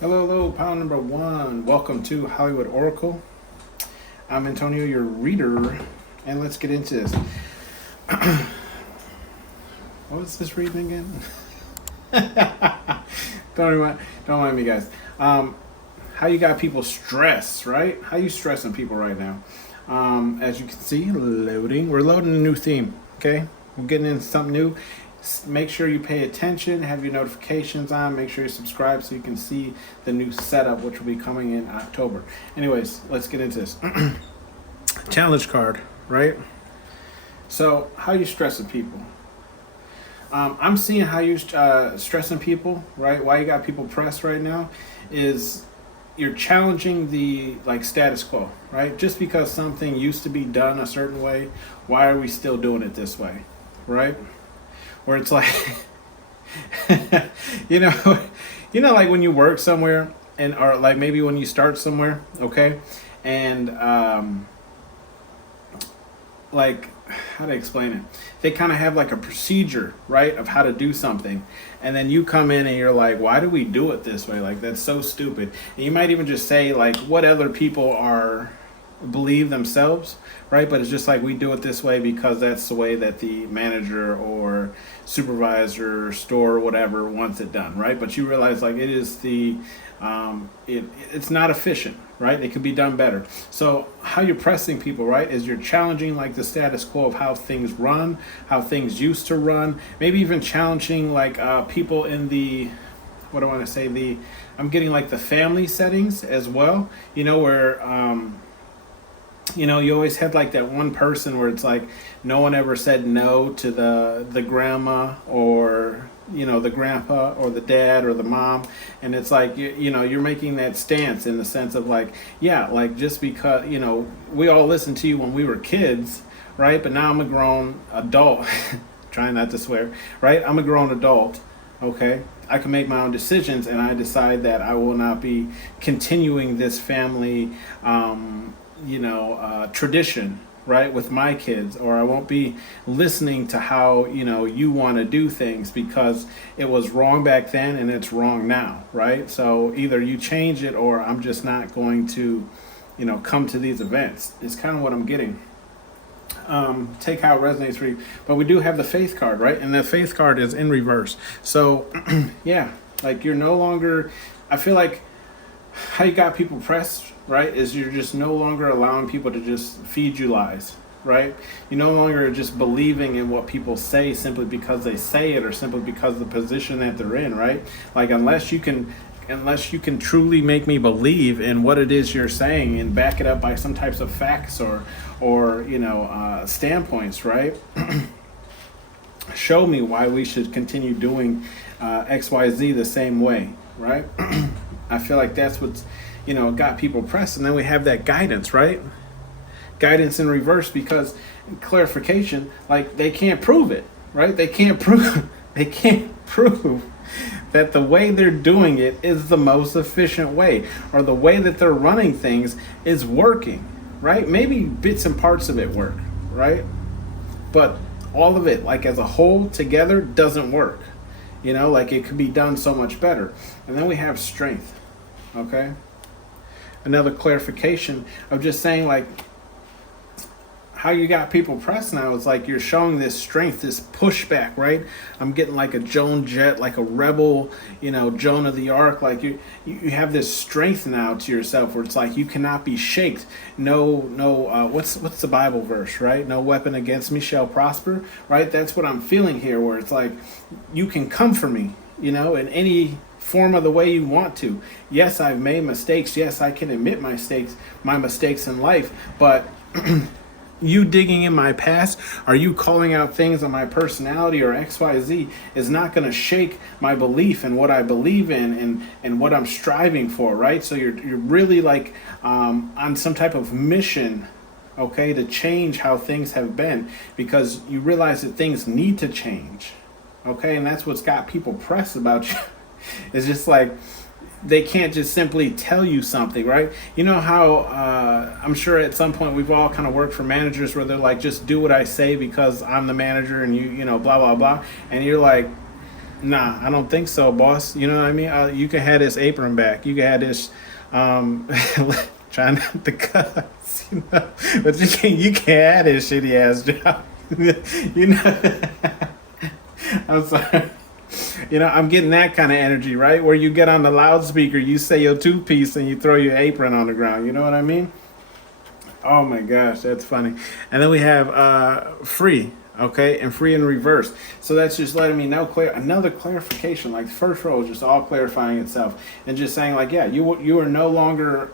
Hello, pile number one. Welcome to Hollywood Oracle. I'm Antonio, your reader, and let's get into this. What was this reading again? Don't mind me, guys. How you got people stressed, right? How you stressing people right now? As you can see, loading. We're loading a new theme. Okay, we're getting into something new. Make sure you pay attention, have your notifications on, make sure you subscribe so you can see the new setup, which will be coming in October. Anyways, let's get into this. Challenge card, right? So, how you stressing people? I'm seeing how you stressing people, right? Why you got people pressed right now is you're challenging the status quo, right? Just because something used to be done a certain way, why are we still doing it this way, right? Where it's like, you know, like when you work somewhere or like maybe when you start somewhere, okay, and like how to explain it? They kind of have like a procedure, right, of how to do something, and then you come in and you're like, why do we do it this way? Like that's so stupid. And you might even just say like what other people believe themselves, right? But it's just like we do it this way because that's the way that the manager or supervisor, store, or whatever wants it done, right? But you realize like it is it's not efficient, right? It could be done better. So how you're pressing people, right, is you're challenging like the status quo of how things run, how things used to run, maybe even challenging like people in the I'm getting like the family settings as well, where you always had like that one person where it's like no one ever said no to the grandma or the grandpa or the dad or the mom, and it's like you're making that stance in the sense of like, yeah, like just because we all listened to you when we were kids, right? But now I'm a grown adult trying not to swear, right? I'm a grown adult, okay? I can make my own decisions, and I decide that I will not be continuing this family tradition, right, with my kids, or I won't be listening to how you want to do things because it was wrong back then and it's wrong now, right? So either you change it or I'm just not going to come to these events. It's kind of what I'm getting. Take how it resonates for you. But we do have the faith card, right? And the faith card is in reverse. So yeah, like you're no longer, I feel like how you got people pressed, right, is you're just no longer allowing people to just feed you lies, right? You no longer just believing in what people say simply because they say it or simply because of the position that they're in, right? Like unless you can truly make me believe in what it is you're saying and back it up by some types of facts or standpoints, right? Show me why we should continue doing XYZ the same way, right? I feel like that's what's got people pressed. And then we have that guidance, right? Guidance in reverse, because clarification, like they can't prove it, right? They can't prove that the way they're doing it is the most efficient way, or the way that they're running things is working, right? Maybe bits and parts of it work, right? But all of it, like as a whole together, doesn't work. Like it could be done so much better. And then we have strength, okay? Another clarification of just saying like how you got people pressed now is like you're showing this strength, this pushback, right? I'm getting like a Joan Jett, like a rebel, Joan of the Arc. Like you have this strength now to yourself where it's like you cannot be shaked. No, what's the Bible verse, right? No weapon against me shall prosper, right? That's what I'm feeling here, where it's like you can come for me, in any form of the way you want to. Yes, I've made mistakes. Yes, I can admit my mistakes in life, but you digging in my past, are you calling out things on my personality or XYZ is not going to shake my belief in what I believe in and what I'm striving for, right? So you're really like on some type of mission okay, to change how things have been, because you realize that things need to change, okay, and that's what's got people pressed about you. It's just like they can't just simply tell you something, right? You know how I'm sure at some point we've all kind of worked for managers where they're like, just do what I say because I'm the manager, and you know, blah blah blah, and you're like, nah, I don't think so, boss. You know what I mean? You can have this apron back. You can have this. Trying not to cuss, you know, but you can't have this shitty ass job. You know, I'm sorry. You know, I'm getting that kind of energy, right? Where you get on the loudspeaker, you say your two piece, and you throw your apron on the ground. You know what I mean? Oh my gosh, that's funny. And then we have free, okay, and free in reverse. So that's just letting me know another clarification. Like the first row is just all clarifying itself and just saying like, yeah, you are no longer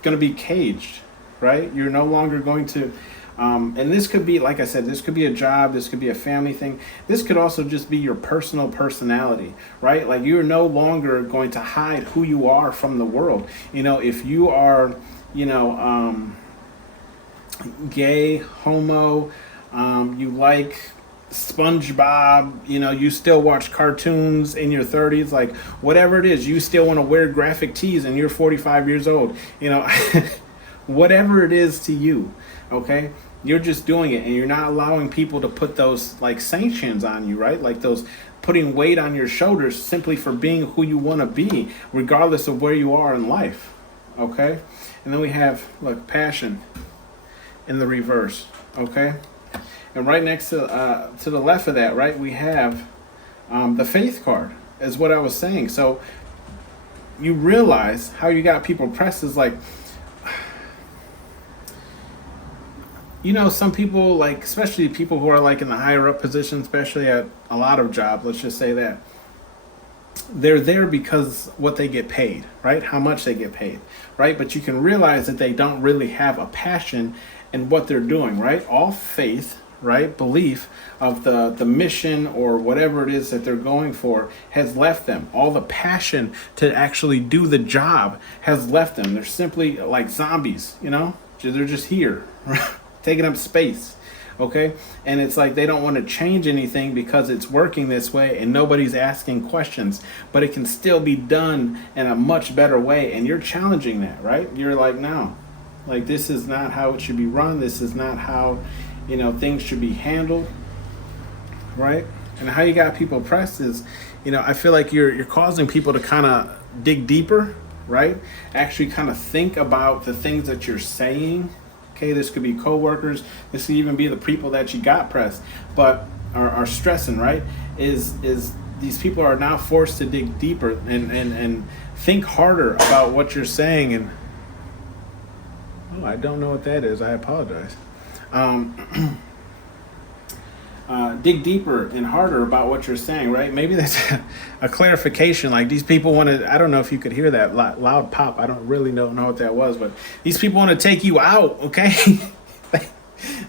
going to be caged, right? You're no longer going to. And this could be, like I said, this could be a job, this could be a family thing. This could also just be your personal personality, right? Like you're no longer going to hide who you are from the world. You know, if you are, you know, gay, homo, you like SpongeBob, you know, you still watch cartoons in your 30s, like whatever it is, you still want to wear graphic tees and you're 45 years old, you know, whatever it is to you, okay? You're just doing it, and you're not allowing people to put those like sanctions on you, right? Like those putting weight on your shoulders simply for being who you want to be, regardless of where you are in life, okay? And then we have, look, passion in the reverse, okay? And right next to the left of that, right, we have the faith card, is what I was saying. So you realize how you got people pressed is like, you know, some people, like, especially people who are like in the higher up position, especially at a lot of jobs, let's just say that, they're there because what they get paid, right? How much they get paid, right? But you can realize that they don't really have a passion in what they're doing, right? All faith, right, belief of the mission or whatever it is that they're going for has left them. All the passion to actually do the job has left them. They're simply like zombies, you know? They're just here, taking up space, okay? And it's like they don't want to change anything because it's working this way and nobody's asking questions, but it can still be done in a much better way, and you're challenging that, right? You're like, no, like this is not how it should be run. This is not how, you know, things should be handled, right? And how you got people pressed is, you know, I feel like you're causing people to kind of dig deeper, right? Actually kind of think about the things that you're saying. Okay, this could be coworkers. This could even be the people that you got pressed, but are stressing, right? Is these people are now forced to dig deeper and think harder about what you're saying. And oh, I don't know what that is. I apologize. Dig deeper and harder about what you're saying, right? Maybe that's a clarification. Like these people want to, I don't know if you could hear that loud pop. I don't really know what that was, but these people want to take you out, okay?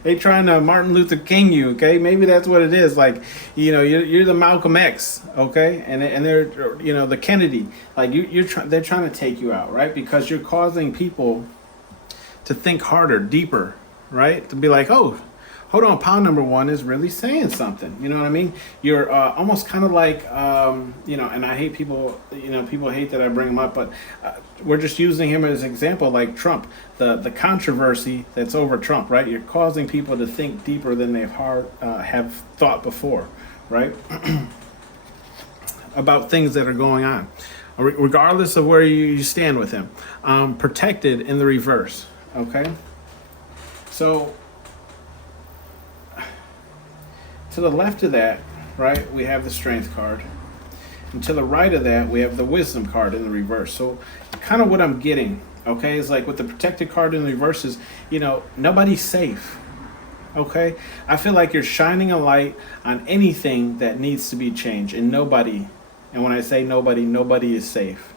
They trying to Martin Luther King you, okay? Maybe that's what it is. Like, you know, you're the Malcolm X, okay? And they're, you know, the Kennedy. Like they're trying to take you out, right? Because you're causing people to think harder, deeper, right? To be like, oh, hold on, pound number one is really saying something. You know what I mean? You're almost kind of like, you know, and I hate people, you know, people hate that I bring him up, but we're just using him as an example, like Trump, the controversy that's over Trump, right? You're causing people to think deeper than they've have thought before, right? About things that are going on, regardless of where you stand with him. Protected in the reverse, okay? So, to the left of that, right, we have the strength card. And to the right of that, we have the wisdom card in the reverse. So kind of what I'm getting, okay, is like with the protected card in the reverse is, you know, nobody's safe, okay? I feel like you're shining a light on anything that needs to be changed, and nobody, and when I say nobody, nobody is safe,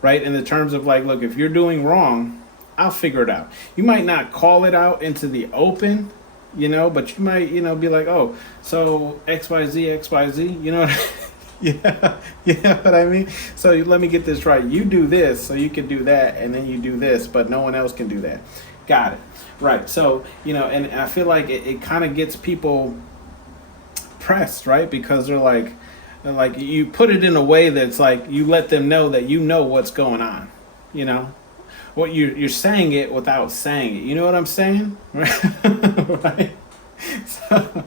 right? In the terms of like, look, if you're doing wrong, I'll figure it out. You might not call it out into the open, you know, but you might, you know, be like, oh, so XYZ, you know what yeah, you know what I mean? So let me get this right. You do this, so you can do that, and then you do this, but no one else can do that. Got it. Right. So, and I feel like it kind of gets people pressed, right? Because they're like you put it in a way that's like you let them know that you know what's going on. You know, what you're saying it without saying it. You know what I'm saying? Right. So,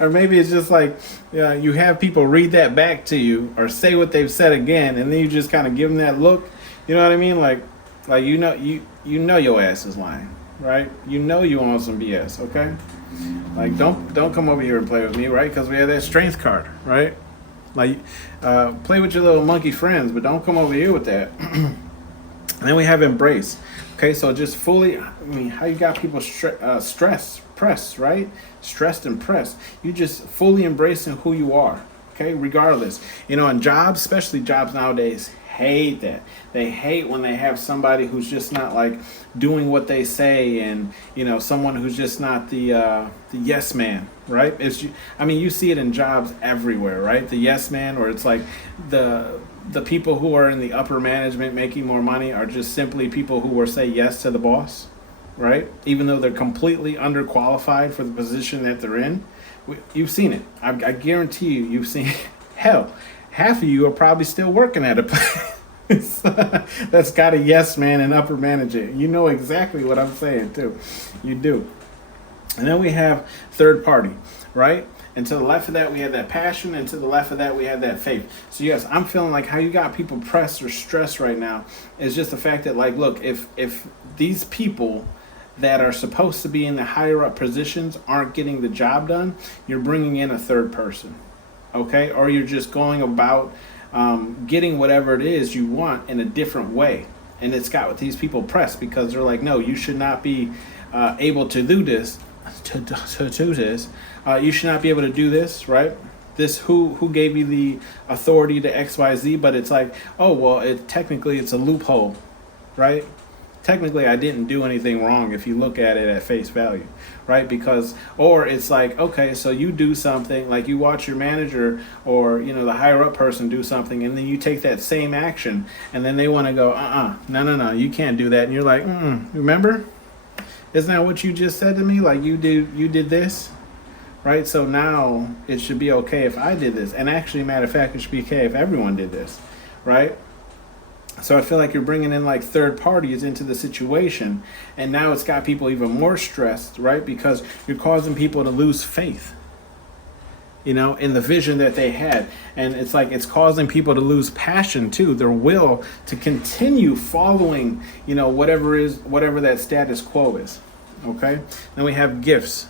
or maybe it's just like you have people read that back to you or say what they've said again, and then you just kind of give them that look. You know what I mean? Like you know your ass is lying, right? You know you on some BS, okay? Like don't come over here and play with me, right? Because we have that strength card, right? Like play with your little monkey friends, but don't come over here with that. And then we have embrace. Okay, so just fully, I mean, how you got people stressed, pressed, right? Stressed and pressed. You just fully embracing who you are, okay, regardless. And jobs, especially jobs nowadays, hate that. They hate when they have somebody who's just not like doing what they say, and someone who's just not the yes man, right? I mean, you see it in jobs everywhere, right? The yes man, or it's like the people who are in the upper management making more money are just simply people who will say yes to the boss, right? Even though they're completely underqualified for the position that they're in. You've seen it. I guarantee you've seen it. Hell, half of you are probably still working at a place that's got a yes man and upper manager. You know exactly what I'm saying too. You do. And then we have third party, right? And to the left of that, we have that passion. And to the left of that, we have that faith. So yes, I'm feeling like how you got people pressed or stressed right now is just the fact that, like, look, if these people that are supposed to be in the higher up positions aren't getting the job done, you're bringing in a third person, okay? Or you're just going about getting whatever it is you want in a different way. And it's got these people pressed because they're like, no, you should not be able to do this. To do this, you should not be able to do this, right? This who gave you the authority to XYZ, but it's like, oh well, technically it's a loophole, right? Technically, I didn't do anything wrong if you look at it at face value, right? Because, or it's like, okay, so you do something, like you watch your manager or the higher up person do something, and then you take that same action, and then they want to go, no, you can't do that, and you're like, remember? Isn't that what you just said to me? Like you did this, right? So now it should be okay if I did this. And actually, matter of fact, it should be okay if everyone did this, right? So I feel like you're bringing in like third parties into the situation, and now it's got people even more stressed, right? Because you're causing people to lose faith, in the vision that they had. And it's like it's causing people to lose passion too, their will to continue following, whatever that status quo is. Okay. Then we have gifts.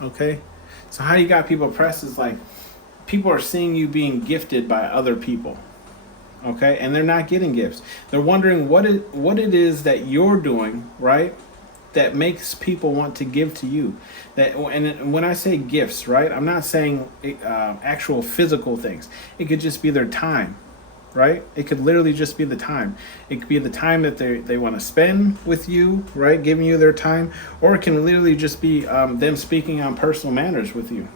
Okay. So how you got people pressed is like people are seeing you being gifted by other people. Okay. And they're not getting gifts. They're wondering what it is that you're doing, right, that makes people want to give to you. And when I say gifts, right, I'm not saying actual physical things. It could just be their time, right? It could literally just be the time. It could be the time that they want to spend with you, right, giving you their time, or it can literally just be them speaking on personal matters with you.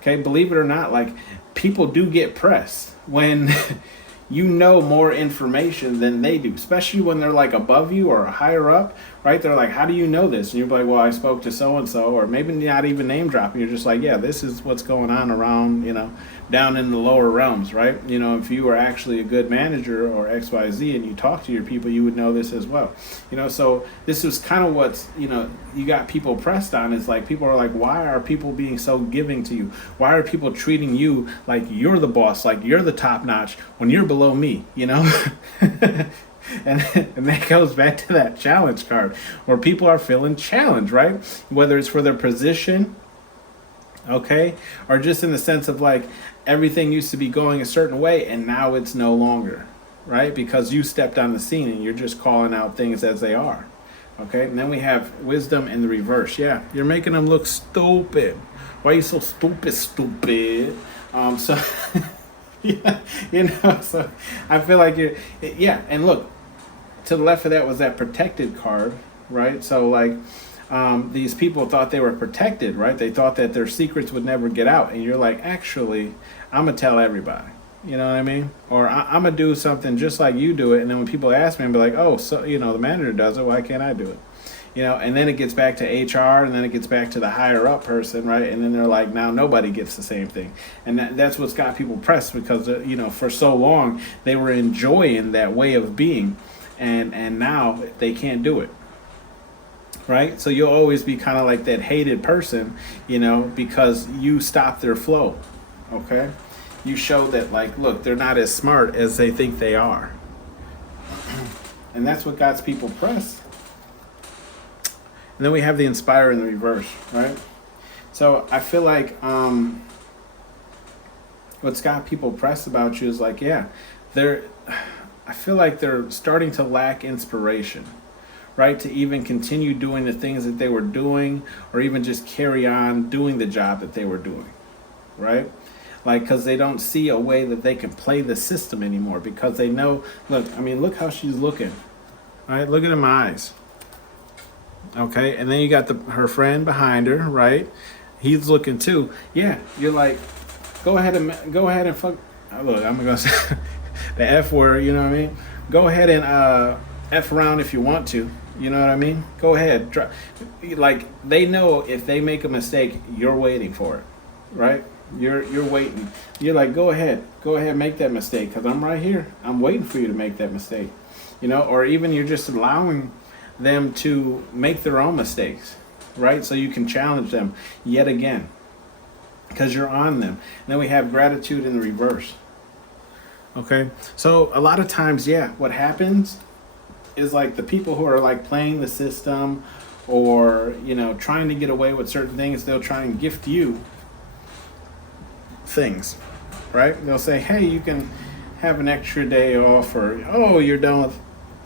Okay, believe it or not, like people do get pressed when you know more information than they do, especially when they're like above you or higher up, right? They're like, how do you know this? And you're like, well, I spoke to so-and-so, or maybe not even name dropping. You're just like, yeah, this is what's going on around, down in the lower realms, right? If you were actually a good manager or XYZ and you talk to your people, you would know this as well. So this is kind of what's, you got people pressed on. Is like, people are like, why are people being so giving to you? Why are people treating you like you're the boss, like you're the top notch when you're below me, And that goes back to that challenge card where people are feeling challenged, right? Whether it's for their position, okay, or just in the sense of like everything used to be going a certain way and now it's no longer, right? Because you stepped on the scene and you're just calling out things as they are, okay? And then we have wisdom in the reverse. Yeah, you're making them look stupid. Why are you so stupid? So yeah, so I feel like and look, to the left of that was that protected card, right? So like these people thought they were protected, right? They thought that their secrets would never get out, and you're like, actually, I'm gonna tell everybody. You know what I mean? Or I'm gonna do something just like you do it, and then when people ask me, I'm be like, oh, so the manager does it, why can't I do it? and then it gets back to HR, and then it gets back to the higher up person, right? And then they're like, now nobody gets the same thing. And that's what's got people pressed, because, for so long they were enjoying that way of being, and now they can't do it. Right? So you'll always be kind of like that hated person, because you stop their flow. Okay? You show that, like, look, they're not as smart as they think they are. And that's what got people pressed. And then we have the inspire in the reverse, right? So I feel like what's got people pressed about you is like, I feel like they're starting to lack inspiration, right? To even continue doing the things that they were doing, or even just carry on doing the job that they were doing, right? Like, because they don't see a way that they can play the system anymore, because they know, look how she's looking, right? Look at them eyes. Okay, and then you got her friend behind her, right? He's looking too. Yeah, you're like, go ahead and fuck. Look, I'm gonna say the F word. You know what I mean? Go ahead and F around if you want to. You know what I mean? Go ahead. Like, they know if they make a mistake, you're waiting for it, right? You're waiting. You're like, go ahead, make that mistake, because I'm right here. I'm waiting for you to make that mistake. Or even you're just allowing them to make their own mistakes, right? So you can challenge them yet again, because you're on them. And then we have gratitude in the reverse. Okay, so a lot of times, what happens is, like, the people who are like playing the system, or trying to get away with certain things, they'll try and gift you things, right? They'll say, hey, you can have an extra day off, or, oh, you're done with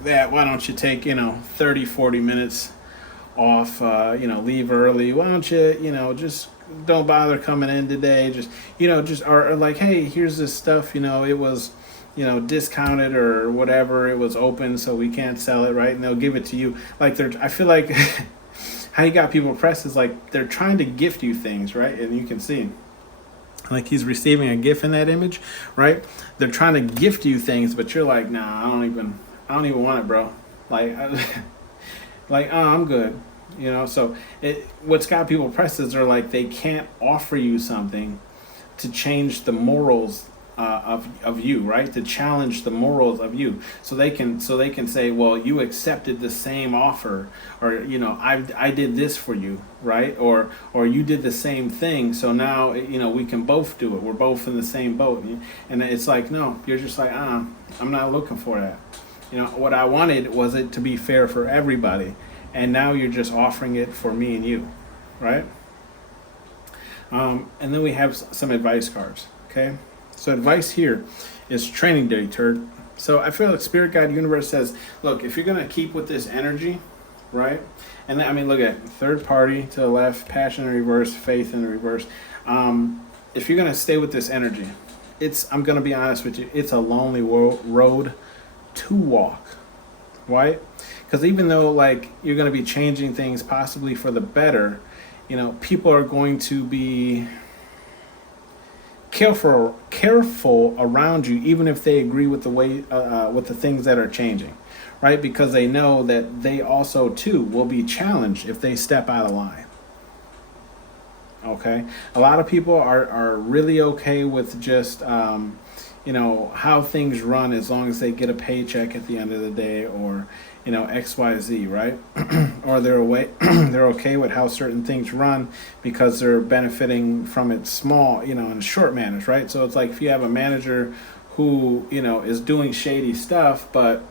that, why don't you take 30-40 minutes off, leave early, why don't you just don't bother coming in today, just or like, hey, here's this stuff, it was discounted or whatever, it was open, so we can't sell it, right? And they'll give it to you. Like, I feel like how you got people pressed is like they're trying to gift you things, right? And you can see, like, he's receiving a gift in that image, right? They're trying to gift you things, but you're like, nah, I don't even want it, bro. Like, I'm good. So what's got people pressed is they're like, they can't offer you something to change the morals of you, right? To challenge the morals of you, so they can say, well, you accepted the same offer, or I did this for you, right? Or you did the same thing, so now we can both do it. We're both in the same boat. And it's like, no, you're just like, I'm not looking for that. What I wanted was it to be fair for everybody, and now you're just offering it for me and you, right? And then we have some advice cards. Okay, so advice here is training day, turd. So I feel like Spirit Guide Universe says, look, if you're gonna keep with this energy, right? And then, look at third party to the left, passion in reverse, faith in the reverse. If you're gonna stay with this energy, I'm gonna be honest with you, it's a lonely road to walk, right? Because even though, like, you're going to be changing things possibly for the better, people are going to be careful around you, even if they agree with the way with the things that are changing, right? Because they know that they also too will be challenged if they step out of line. Okay, a lot of people are really okay with just how things run, as long as they get a paycheck at the end of the day, or XYZ, right? Or they're okay with how certain things run because they're benefiting from it small, in short manners, right? So it's like, if you have a manager who is doing shady stuff, but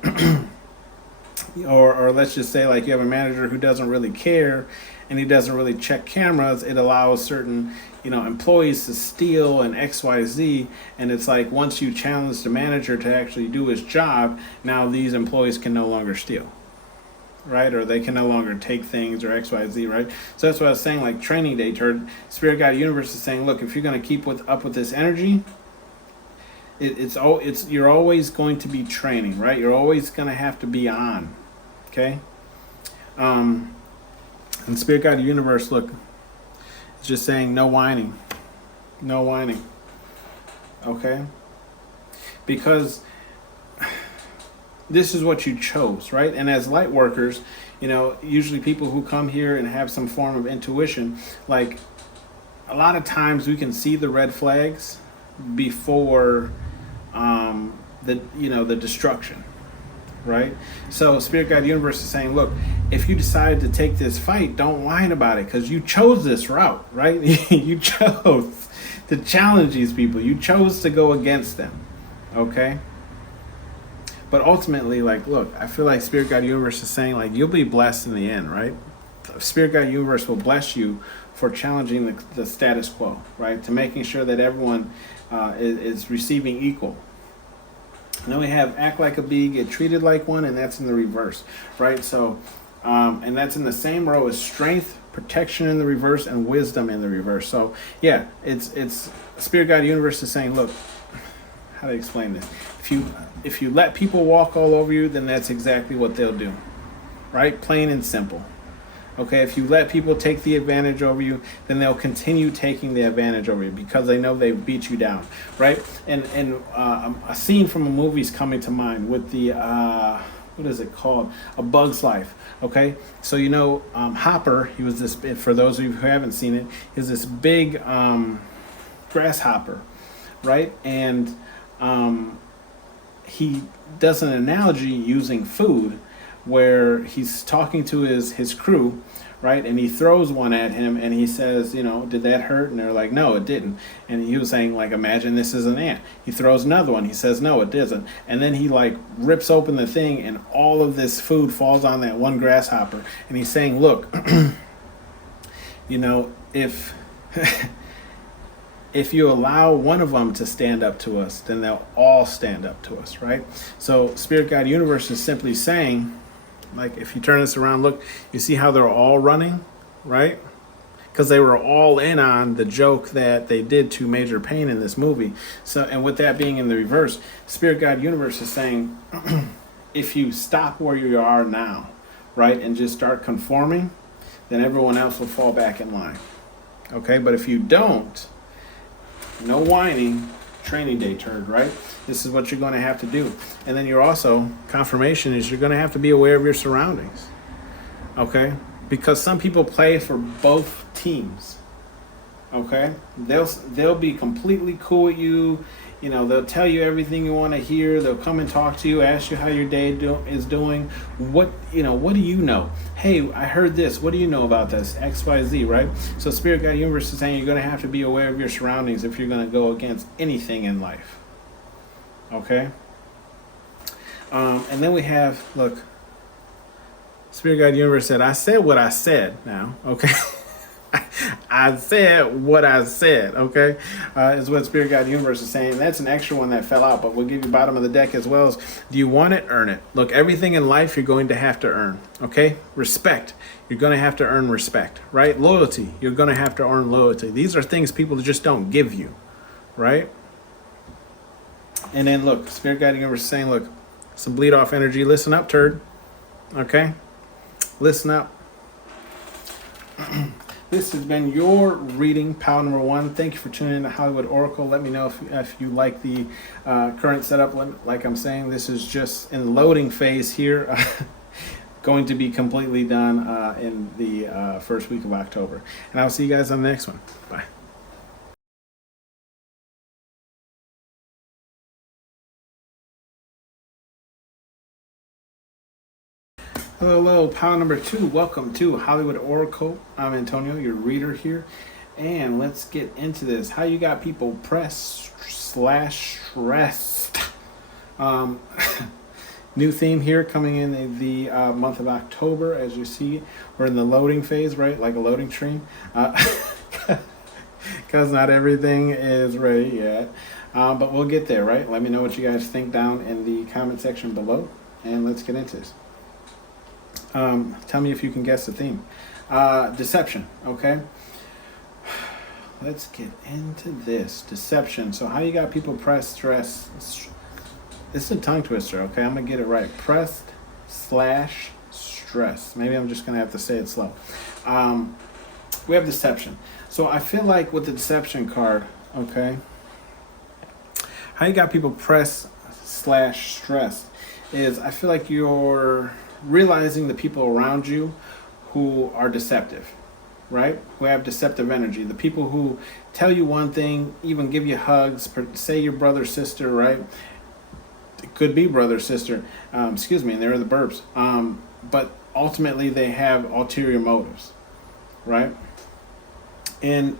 or let's just say, like, you have a manager who doesn't really care and he doesn't really check cameras, it allows certain employees to steal and XYZ, and it's like, once you challenge the manager to actually do his job, now these employees can no longer steal, right? Or they can no longer take things, or XYZ, right? So that's what I was saying, like, training day, Spirit Guide Universe is saying, look, if you're going to keep up with this energy, you're always going to be training, right? You're always going to have to be on, okay? And Spirit Guide Universe, look, it's just saying, no whining, okay? Because this is what you chose, right? And as light workers, usually people who come here and have some form of intuition, like a lot of times we can see the red flags before the destruction, right? So Spirit Guide Universe is saying, look, if you decide to take this fight, don't whine about it, because you chose this route, right? You chose to challenge these people. You chose to go against them, okay? But ultimately, like, look, I feel like Spirit Guide Universe is saying, like, you'll be blessed in the end, right? Spirit Guide Universe will bless you for challenging the status quo, right? To making sure that everyone is receiving equal. And then we have act like a bee, get treated like one, and that's in the reverse, right? So, and that's in the same row as strength, protection in the reverse, and wisdom in the reverse. So, yeah, it's Spirit Guide Universe is saying, look, how to explain this? If you let people walk all over you, then that's exactly what they'll do, right? Plain and simple. Okay, if you let people take the advantage over you, then they'll continue taking the advantage over you because they know they beat you down, right? And a scene from a movie's coming to mind with the what is it called? A Bug's Life. Okay, so Hopper. He was this. For those of you who haven't seen it, he's this big grasshopper, right? And he does an analogy using food, where he's talking to his crew, right? And he throws one at him and he says, did that hurt? And they're like, no, it didn't. And he was saying, like, imagine this is an ant. He throws another one. He says, no, it doesn't. And then he like rips open the thing and all of this food falls on that one grasshopper. And he's saying, look, if if you allow one of them to stand up to us, then they'll all stand up to us, right? So Spirit Guide Universe is simply saying, like, if you turn this around, look, you see how they're all running, right? Because they were all in on the joke that they did to Major Payne in this movie. So, and with that being in the reverse, Spirit Guide Universe is saying, if you stop where you are now, right, and just start conforming, then everyone else will fall back in line. Okay, but if you don't, no whining, training day turd, right? This is what you're going to have to do. And then you're also, confirmation is you're going to have to be aware of your surroundings. Okay? Because some people play for both teams. Okay? They'll be completely cool with you. They'll tell you everything you want to hear. They'll come and talk to you, ask you how your day is doing. What do you know? Hey, I heard this. What do you know about this? XYZ, right? So Spirit Guide Universe is saying you're going to have to be aware of your surroundings if you're going to go against anything in life. Okay? And then we have, look, Spirit Guide Universe said, I said what I said now, okay? I said what I said, okay? Is what Spirit Guide Universe is saying. That's an extra one that fell out, but we'll give you bottom of the deck as well as, do you want it? Earn it. Look, everything in life you're going to have to earn, okay? Respect. You're going to have to earn respect, right? Loyalty. You're going to have to earn loyalty. These are things people just don't give you, right? And then look, Spirit Guide Universe is saying, look, some bleed off energy. Listen up, turd. Okay? Listen up. This has been your reading, pal number 1. Thank you for tuning in to Hollywood Oracle. Let me know if you like the current setup. Like I'm saying, this is just in loading phase here. Going to be completely done in the first week of October. And I'll see you guys on the next one. Bye. Hello, pile number 2. Welcome to Hollywood Oracle. I'm Antonio, your reader here. And let's get into this. How you got people pressed/stressed. New theme here coming in the month of October. As you see, we're in the loading phase, right? Like a loading train. Because not everything is ready yet. But we'll get there, right? Let me know what you guys think down in the comment section below. And let's get into this. Tell me if you can guess the theme. Deception, okay? Let's get into this. Deception. So how you got people pressed, stressed? This is a tongue twister, okay? I'm going to get it right. Pressed/stress. Maybe I'm just going to have to say it slow. We have deception. So I feel like with the deception card, okay, how you got people pressed/stressed is I feel like you're realizing the people around you who are deceptive, right? Who have deceptive energy. The people who tell you one thing, even give you hugs, say your brother, sister, right? It could be brother, sister, excuse me, and they're the burps. But ultimately they have ulterior motives, right? And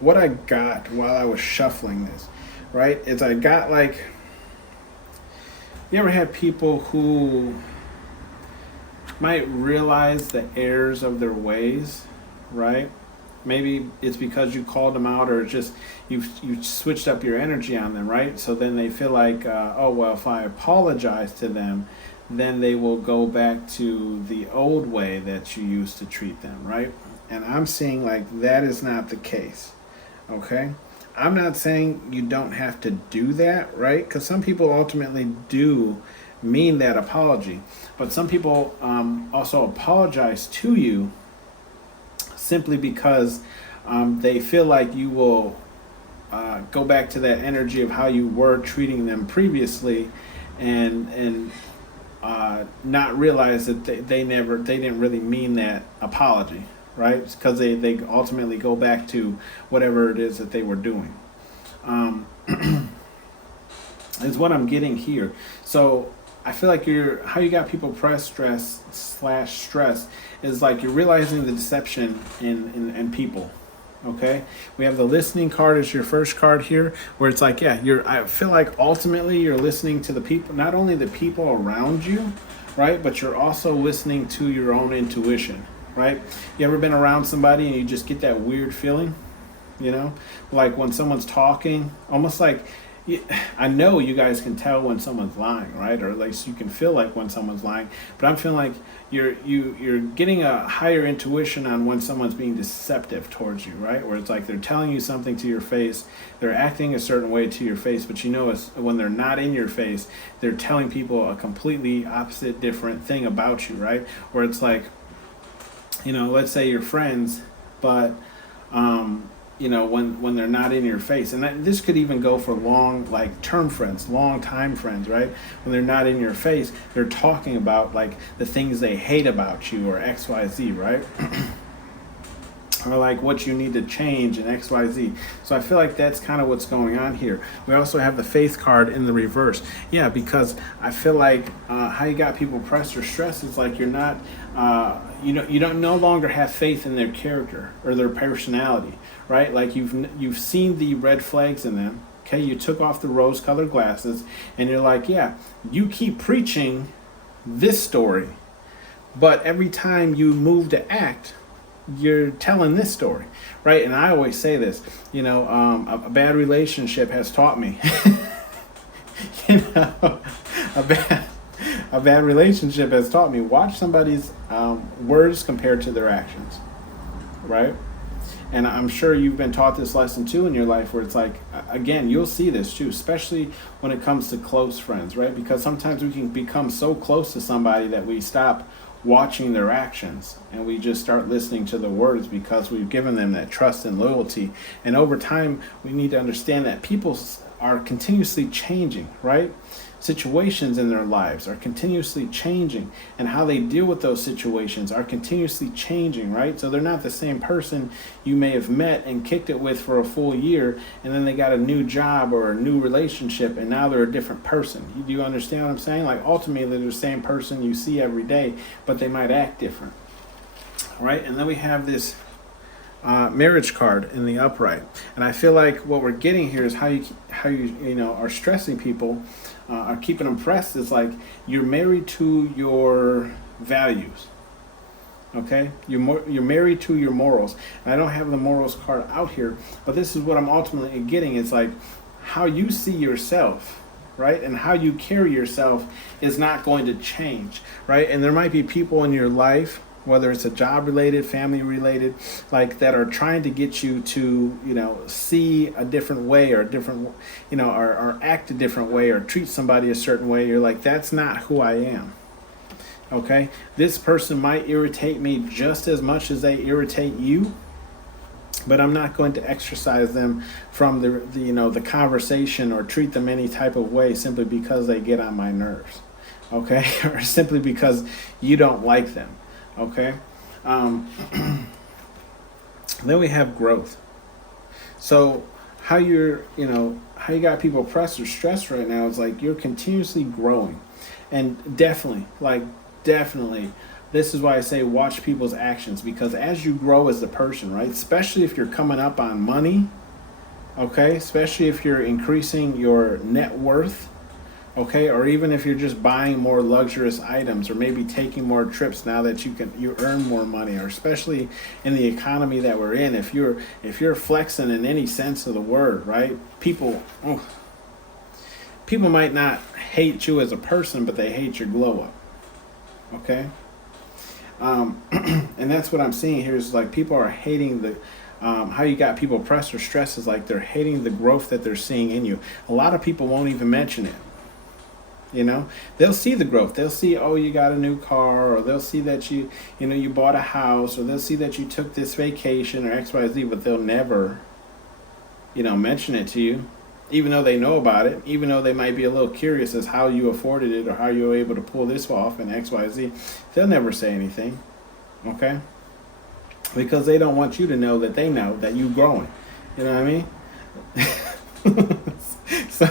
what I got while I was shuffling this, right, is I got like, you ever had people who might realize the errors of their ways, right? Maybe it's because you called them out, or it's just you switched up your energy on them, right? So then they feel like, oh well, if I apologize to them, then they will go back to the old way that you used to treat them, right? And I'm seeing like that is not the case. Okay, I'm not saying you don't have to do that, right? Because some people ultimately do mean that apology, but some people also apologize to you simply because they feel like you will go back to that energy of how you were treating them previously, and not realize that they didn't really mean that apology, right? It's because they ultimately go back to whatever it is that they were doing. Is what I'm getting here. So I feel like how you got people press stress is like you're realizing the deception in people. Okay, we have the listening card as your first card here, where it's like, yeah, I feel like ultimately you're listening to the people, not only the people around you, right, but you're also listening to your own intuition, right? You ever been around somebody and you just get that weird feeling, like when someone's talking, almost like, I know you guys can tell when someone's lying, right? Or at least you can feel like when someone's lying. But I'm feeling like you're getting a higher intuition on when someone's being deceptive towards you, right? Where it's like they're telling you something to your face, they're acting a certain way to your face, but it's when they're not in your face, they're telling people a completely opposite, different thing about you, right? Where it's like, let's say you're friends, but when they're not in your face, and this could even go for long, like term friends, long time friends, right? When they're not in your face, they're talking about like the things they hate about you, or XYZ, right? Or like what you need to change in XYZ. So I feel like that's kind of what's going on here. We also have the faith card in the reverse. Yeah, because I feel like how you got people pressed or stressed is like you're not, you don't no longer have faith in their character or their personality, right? Like you've seen the red flags in them. Okay, you took off the rose-colored glasses, and you're like, yeah, you keep preaching this story, but every time you move to act, you're telling this story, right? And I always say this, a bad relationship has taught me, a bad relationship has taught me, watch somebody's words compared to their actions, right? And I'm sure you've been taught this lesson too in your life, where it's like, again, you'll see this too, especially when it comes to close friends, right? Because sometimes we can become so close to somebody that we stop watching their actions, and we just start listening to the words because we've given them that trust and loyalty. And over time, we need to understand that people are continuously changing, right? Situations in their lives are continuously changing, and how they deal with those situations are continuously changing, right? So they're not the same person you may have met and kicked it with for a full year, and then they got a new job or a new relationship, and now they're a different person. Do you understand what I'm saying? Like ultimately they're the same person you see every day, but they might act different, right? And then we have this marriage card in the upright, and I feel like what we're getting here is how you are stressing people, are keeping them pressed. Is like you're married to your values. Okay, you're married to your morals. And I don't have the morals card out here, but this is what I'm ultimately getting. It's like how you see yourself, right, and how you carry yourself is not going to change, right? And there might be people in your life, whether it's a job related, family related, like that are trying to get you to, see a different way, or different, or act a different way, or treat somebody a certain way. You're like, that's not who I am. Okay. This person might irritate me just as much as they irritate you, but I'm not going to exercise them from the conversation or treat them any type of way simply because they get on my nerves. okay, or simply because you don't like them, okay. Um, then we have growth. So how how you got people pressed or stressed right now is like you're continuously growing, and definitely, this is why I say watch people's actions, because as you grow as a person, right, especially if you're coming up on money, okay, especially if you're increasing your net worth, okay, or even if you're just buying more luxurious items, or maybe taking more trips now that you earn more money, or especially in the economy that we're in, if you're flexing in any sense of the word, right, people might not hate you as a person, but they hate your glow up, okay. And that's what I'm seeing here is like people are hating the how you got people pressed or stressed is like they're hating the growth that they're seeing in you. A lot of people won't even mention it. They'll see the growth. They'll see, oh, you got a new car, or they'll see that you bought a house, or they'll see that you took this vacation or XYZ, but they'll never, mention it to you, even though they know about it, even though they might be a little curious as how you afforded it or how you were able to pull this off and XYZ. They'll never say anything, okay? Because they don't want you to know that they know that you're growing. You know what I mean? So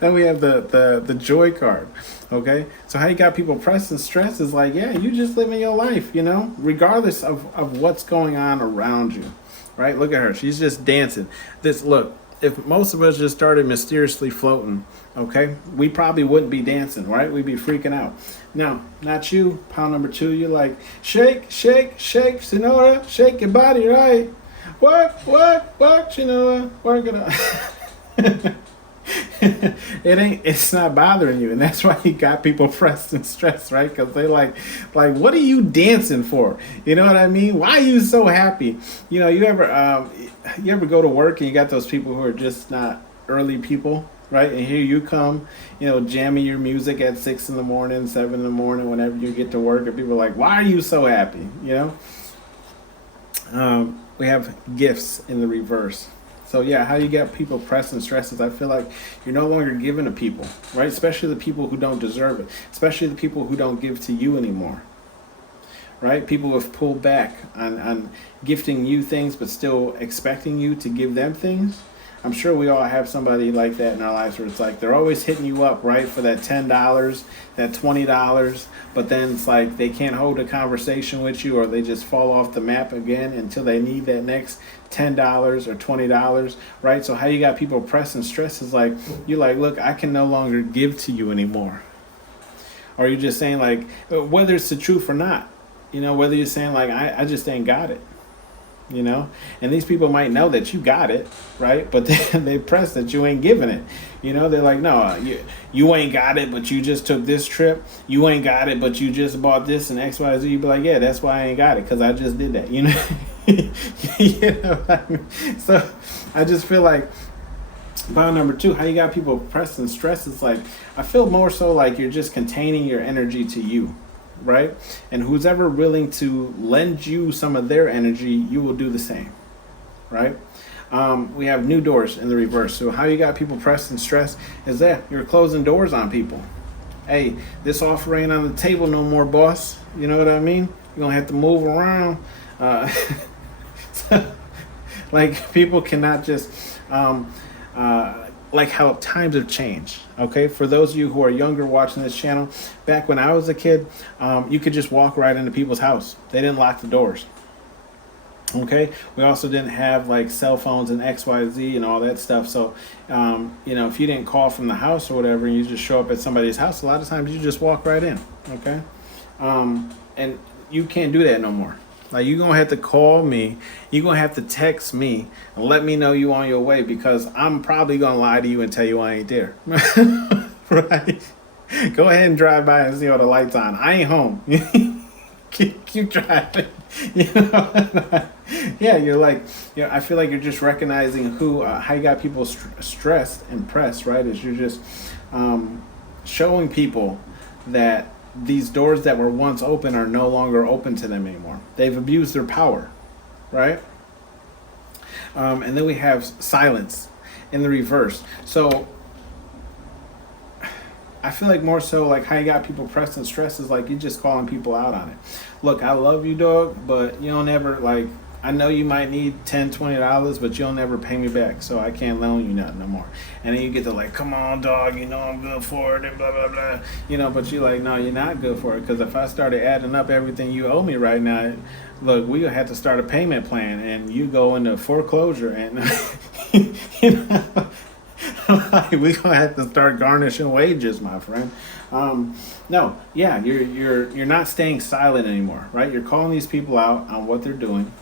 then we have the joy card. Okay, so how you got people pressed and stressed is like, yeah, you just living your life, regardless of what's going on around you, right? Look at her, she's just dancing. Look, if most of us just started mysteriously floating, okay, we probably wouldn't be dancing, right? We'd be freaking out. No, not you, pound number 2. You're like, shake, shake, shake, Sonora, shake your body, right? Work, Sonora, work it out. It's not bothering you, and that's why you got people pressed and stressed, right? Because they like what are you dancing for? You know what I mean? Why are you so happy? You ever go to work and you got those people who are just not early people, right? And here you come, jamming your music at 6 in the morning, 7 in the morning, whenever you get to work, and people are like, why are you so happy? We have gifts in the reverse. So yeah, how you get people pressed and stressed is I feel like you're no longer giving to people, right? Especially the people who don't deserve it. Especially the people who don't give to you anymore, right? People have pulled back on gifting you things, but still expecting you to give them things. I'm sure we all have somebody like that in our lives where it's like they're always hitting you up, right, for that $10, that $20, but then it's like they can't hold a conversation with you, or they just fall off the map again until they need that next $10 or $20, right? So how you got people pressed and stressed is like, you're like, look, I can no longer give to you anymore. Or you're just saying like, whether it's the truth or not, whether you're saying like, I just ain't got it. And these people might know that you got it, right? But they press that you ain't giving it. They're like, no, you ain't got it, but you just took this trip. You ain't got it, but you just bought this and XYZ. You be like, yeah, that's why I ain't got it, because I just did that. You know what I mean? So I just feel like bound number 2, how you got people pressed and stressed is like, I feel more so like you're just containing your energy to you. Right? And who's ever willing to lend you some of their energy, you will do the same. Right? We have new doors in the reverse. So how you got people pressed and stressed is that you're closing doors on people. Hey, this offer ain't on the table no more, boss. You know what I mean? You're going to have to move around. Like people cannot just like how times have changed. Okay, for those of you who are younger watching this channel, back when I was a kid, you could just walk right into people's house. They didn't lock the doors. Okay, we also didn't have like cell phones and XYZ and all that stuff. So, if you didn't call from the house or whatever, and you just show up at somebody's house, a lot of times you just walk right in. Okay, and you can't do that no more. Like, you're going to have to call me. You're going to have to text me and let me know you on your way, because I'm probably going to lie to you and tell you I ain't there. Right? Go ahead and drive by and see all the lights on. I ain't home. keep driving. Yeah, you're like, I feel like you're just recognizing how you got people stressed and pressed, right? Is you're just showing people that these doors that were once open are no longer open to them anymore. They've abused their power, right? And then we have silence in the reverse. So I feel like more so like how you got people pressed and stressed is like you're just calling people out on it. Look, I love you, dog, but you don't ever like. I know you might need $10, $20, but you'll never pay me back, so I can't loan you nothing no more. And then you get to like, come on, dog, you know I'm good for it, and blah blah blah, you know. But you're like, no, you're not good for it, because if I started adding up everything you owe me right now, look, we have to start a payment plan, and you go into foreclosure, and you know, we gonna have to start garnishing wages, my friend. No, yeah, you're not staying silent anymore, right? You're calling these people out on what they're doing.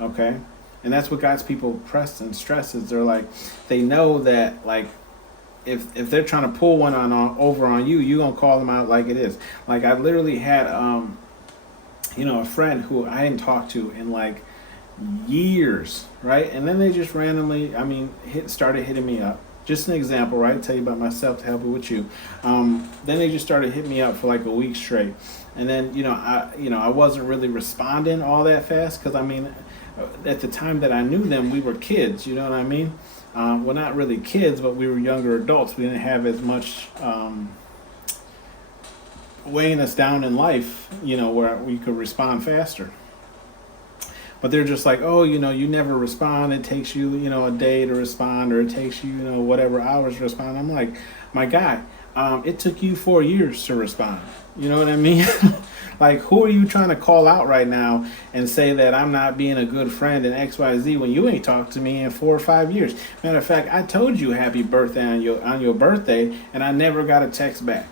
Okay, and that's what got people pressed and stressed. Is they're like, they know that like if they're trying to pull one on over on you, you gonna call them out like it is. Like I literally had a friend who I hadn't talked to in like years, right? And then they just randomly, started hitting me up. Just an example, right? Tell you about myself to help it with you. Then they just started hitting me up for like a week straight, and then I wasn't really responding all that fast because at the time that I knew them, we were kids. You know what I mean? Well, not really kids, but we were younger adults. We didn't have as much weighing us down in life, where we could respond faster. But they're just like, oh, you never respond. It takes you, a day to respond, or it takes you, whatever hours to respond. I'm like, my guy, it took you 4 years to respond. You know what I mean? Like, who are you trying to call out right now and say that I'm not being a good friend in XYZ when you ain't talked to me in 4 or 5 years? Matter of fact, I told you happy birthday on your birthday, and I never got a text back.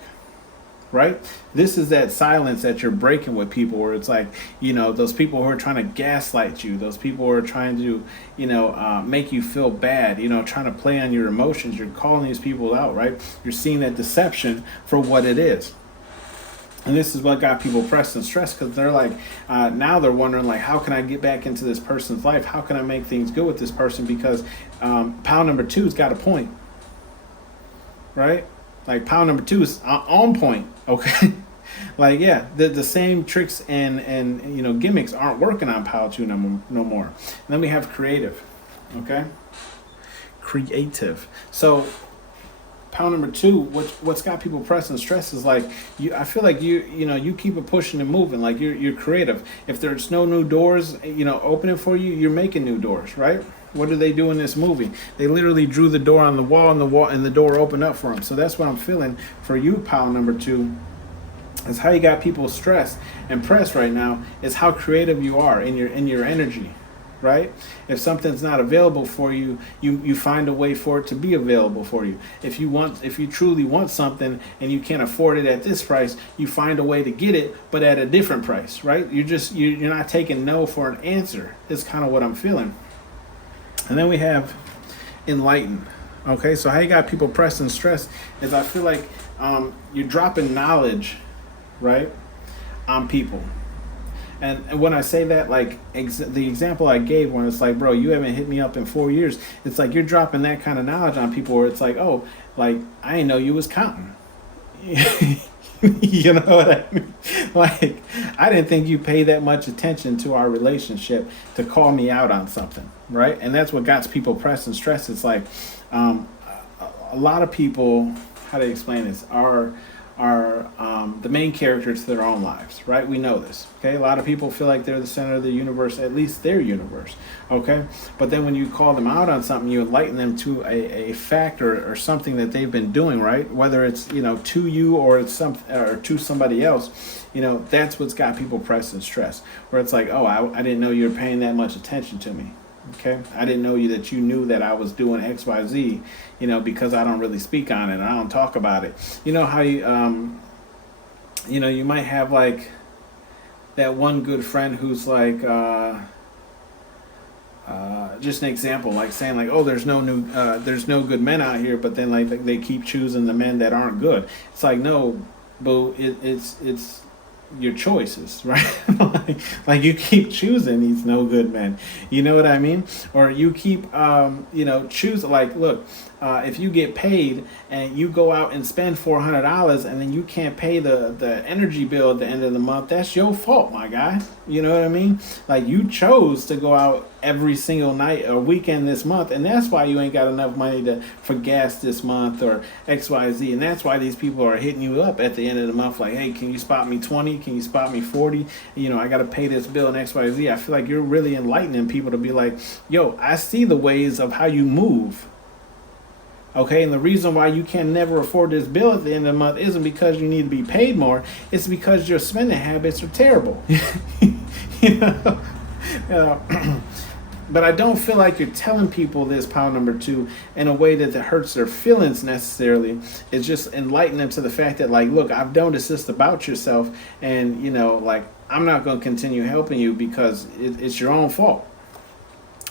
Right? This is that silence that you're breaking with people, where it's like, those people who are trying to gaslight you, those people who are trying to, make you feel bad, trying to play on your emotions. You're calling these people out, right? You're seeing that deception for what it is. And this is what got people pressed and stressed, because they're like, now they're wondering, like, how can I get back into this person's life? How can I make things good with this person? Because pal number two's got a point, right? Like, pal number two is on point, okay? Like, yeah, the same tricks and gimmicks aren't working on pal two no more. And then we have creative, okay? Creative. So pal number two, what's got people pressed and stressed is like, I feel like you keep it pushing and moving. Like you're creative. If there's no new doors, opening for you, you're making new doors, right? What do they do in this movie? They literally drew the door on the wall, and the door opened up for them. So that's what I'm feeling for you, pal number two. Is how you got people stressed and pressed right now. Is how creative you are in your energy, right? If something's not available for you, you find a way for it to be available for you. If you truly want something and you can't afford it at this price, you find a way to get it, but at a different price, right? You're not taking no for an answer. Is kind of what I'm feeling. And then we have enlightened. Okay, so how you got people pressed and stressed is I feel like you're dropping knowledge, right, on people. And when I say that, like the example I gave, when it's like, bro, you haven't hit me up in 4 years, it's like you're dropping that kind of knowledge on people, where it's like, oh, like I didn't know you was counting. You know what I mean? Like, I didn't think you pay that much attention to our relationship to call me out on something, right? And that's what got people pressed and stressed. It's like a lot of people, how do I explain this, are the main character to their own lives, right? We know this, okay? A lot of people feel like they're the center of the universe, at least their universe, okay? But then when you call them out on something, you enlighten them to a fact or something that they've been doing, right? Whether it's, to you or it's or to somebody else, that's what's got people pressed and stressed, where it's like, oh, I didn't know you were paying that much attention to me. Okay, I didn't know that you knew that I was doing XYZ, because I don't really speak on it and I don't talk about it. You know how you might have like that one good friend who's like, just an example, like saying like, oh, there's no good men out here, but then like they keep choosing the men that aren't good. It's like, no, boo, it's your choices, right? like you keep choosing these no good men, you know what I mean? Or you keep choose, like, look, if you get paid and you go out and spend $400 and then you can't pay the energy bill at the end of the month, that's your fault, my guy. You know what I mean? Like, you chose to go out every single night or weekend this month, and that's why you ain't got enough money for gas this month or XYZ. And that's why these people are hitting you up at the end of the month like, hey, can you spot me 20? Can you spot me 40? You know, I got to pay this bill and XYZ. I feel like you're really enlightening people to be like, yo, I see the ways of how you move. Okay, and the reason why you can never afford this bill at the end of the month isn't because you need to be paid more. It's because your spending habits are terrible. You know? But I don't feel like you're telling people this, pound number 2, in a way that hurts their feelings necessarily. It's just enlightening them to the fact that, like, look, I've noticed this about yourself, and, you know, like, I'm not going to continue helping you because it's your own fault.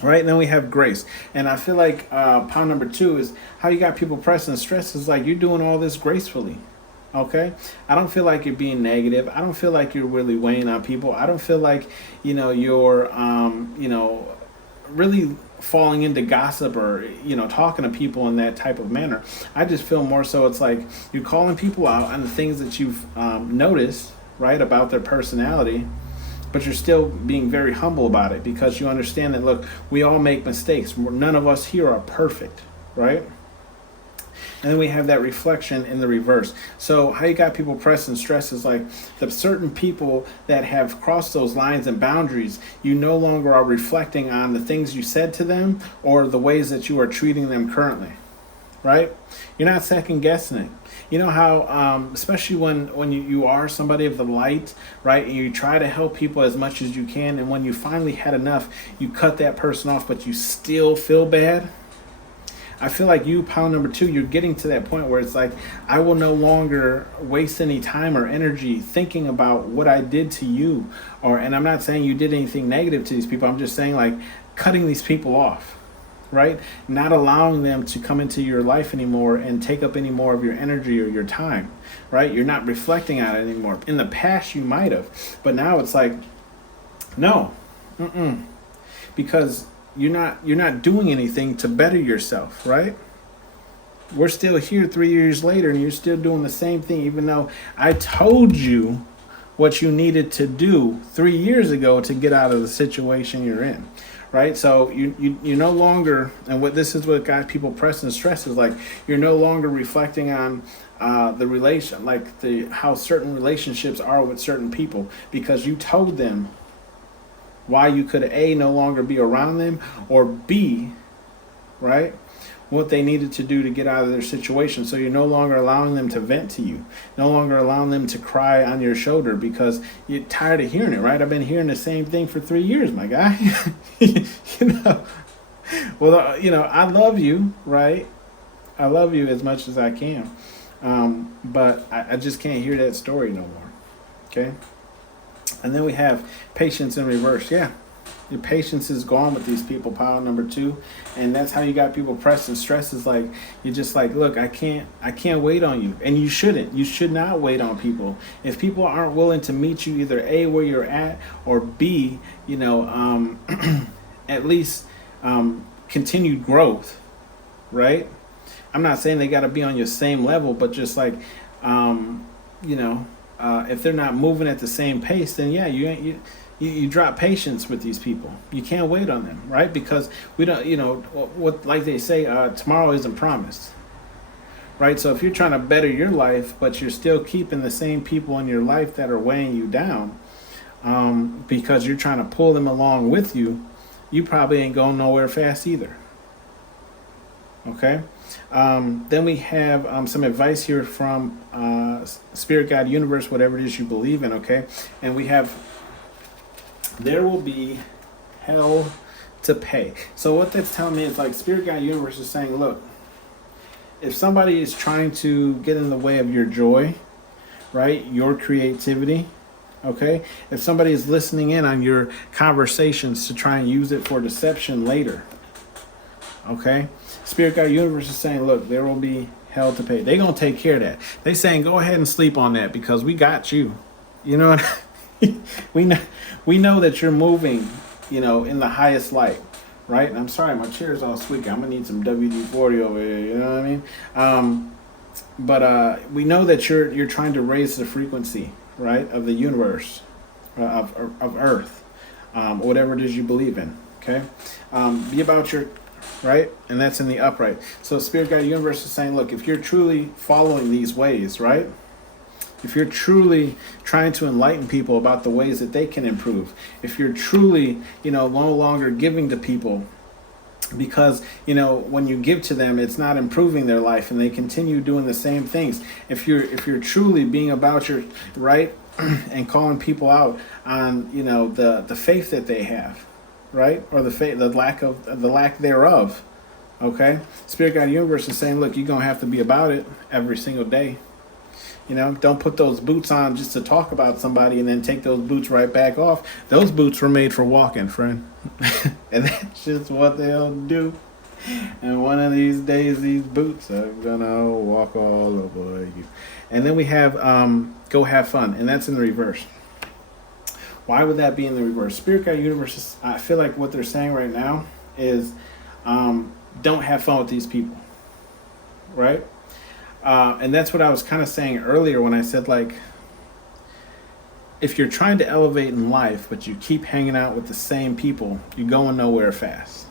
Right, and then we have grace. And I feel like pound number 2 is how you got people pressing stress is like you're doing all this gracefully. Okay, I don't feel like you're being negative. I don't feel like you're really weighing on people. I don't feel like, you know, you're really falling into gossip or, you know, talking to people in that type of manner. I just feel more so it's like you're calling people out on the things that you've noticed, right, about their personality, but you're still being very humble about it because you understand that, look, we all make mistakes. None of us here are perfect, right? And then we have that reflection in the reverse. So how you got people pressing stress is like the certain people that have crossed those lines and boundaries, you no longer are reflecting on the things you said to them or the ways that you are treating them currently, right? You're not second guessing it. You know how, especially when you are somebody of the light, right, and you try to help people as much as you can, and when you finally had enough, you cut that person off, but you still feel bad? I feel like you, pound number 2, you're getting to that point where it's like, I will no longer waste any time or energy thinking about what I did to you. And I'm not saying you did anything negative to these people. I'm just saying, like, cutting these people off, right? Not allowing them to come into your life anymore and take up any more of your energy or your time, right? You're not reflecting on it anymore. In the past, you might have, but now it's like, no, because you're not doing anything to better yourself, right? We're still here 3 years later and you're still doing the same thing, even though I told you what you needed to do 3 years ago to get out of the situation you're in, right? So you no longer, and what got people pressing stress is like, you're no longer reflecting on the relation, like how certain relationships are with certain people, because you told them why you could A, no longer be around them, or B, right, what they needed to do to get out of their situation. So you're no longer allowing them to vent to you, no longer allowing them to cry on your shoulder because you're tired of hearing it, right? I've been hearing the same thing for 3 years, my guy. You know, well, I love you, right? I love you as much as I can, but I just can't hear that story no more, okay? And then we have patience in reverse. Yeah, your patience is gone with these people, pile number 2. And that's how you got people pressing stress is like, you're just like, look, I can't wait on you. And you shouldn't. You should not wait on people. If people aren't willing to meet you either A, where you're at, or B, at least continued growth, right? I'm not saying they got to be on your same level, but just like, if they're not moving at the same pace, then yeah, you drop patience with these people. You can't wait on them, right? Because we don't, what, like they say, tomorrow isn't promised, right? So if you're trying to better your life, but you're still keeping the same people in your life that are weighing you down, because you're trying to pull them along with you, you probably ain't going nowhere fast either. Okay. Then we have some advice here from Spirit, God, Universe, whatever it is you believe in, okay? And we have, there will be hell to pay. So what that's telling me is like Spirit, God, Universe is saying, look, if somebody is trying to get in the way of your joy, right, your creativity, okay? If somebody is listening in on your conversations to try and use it for deception later, okay? Spirit, God, Universe is saying, look, there will be hell to pay. They're going to take care of that. They saying, go ahead and sleep on that because we got you. You know what? we know that you're moving, in the highest light, right? And I'm sorry, my chair's all squeaky. I'm gonna need some WD-40 over here. You know what I mean? But we know that you're trying to raise the frequency, right, of the universe, of Earth, whatever it is you believe in. Okay, be about your right, and that's in the upright. So Spirit Guide Universe is saying, look, if you're truly following these ways, right, if you're truly trying to enlighten people about the ways that they can improve, if you're truly, no longer giving to people because, when you give to them, it's not improving their life and they continue doing the same things. If you're truly being about your right and calling people out on, the faith that they have, right? Or the lack thereof. Okay? Spirit Guide Universe is saying, look, you're going to have to be about it every single day. Don't put those boots on just to talk about somebody and then take those boots right back off. Those boots were made for walking, friend. And that's just what they'll do. And one of these days, these boots are gonna walk all over you. And then we have go have fun, and that's in the reverse. Why would that be in the reverse? Spirit Guide Universe, I feel like what they're saying right now is don't have fun with these people, right? And that's what I was kind of saying earlier when I said, like, if you're trying to elevate in life, but you keep hanging out with the same people, you're going nowhere fast.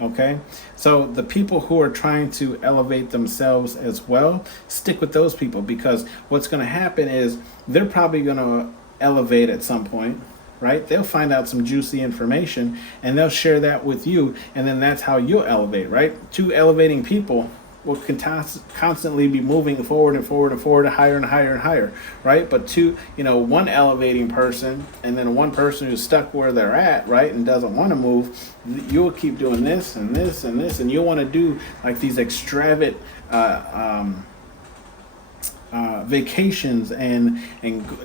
Okay? So the people who are trying to elevate themselves as well, stick with those people, because what's going to happen is they're probably going to elevate at some point, right? They'll find out some juicy information and they'll share that with you, and then that's how you'll elevate, right? Two elevating people will constantly be moving forward and forward and forward, higher and higher and higher, right? But one elevating person and then one person who's stuck where they're at, right, and doesn't want to move, you'll keep doing this and this and this, and you'll want to do like these extravagant vacations and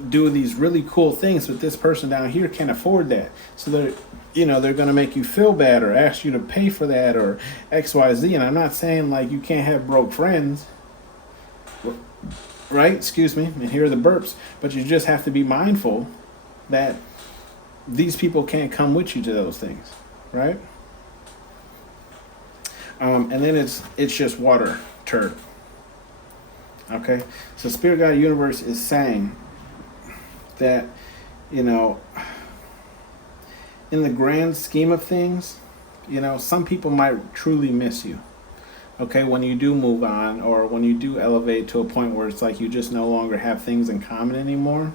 do these really cool things, but this person down here can't afford that. So they're going to make you feel bad or ask you to pay for that or XYZ. And I'm not saying like you can't have broke friends, right? Excuse me. And here are the burps. But you just have to be mindful that these people can't come with you to those things, right? And then it's just water turd. Okay? So Spirit Guide Universe is saying that, in the grand scheme of things, some people might truly miss you. Okay, when you do move on or when you do elevate to a point where it's like you just no longer have things in common anymore.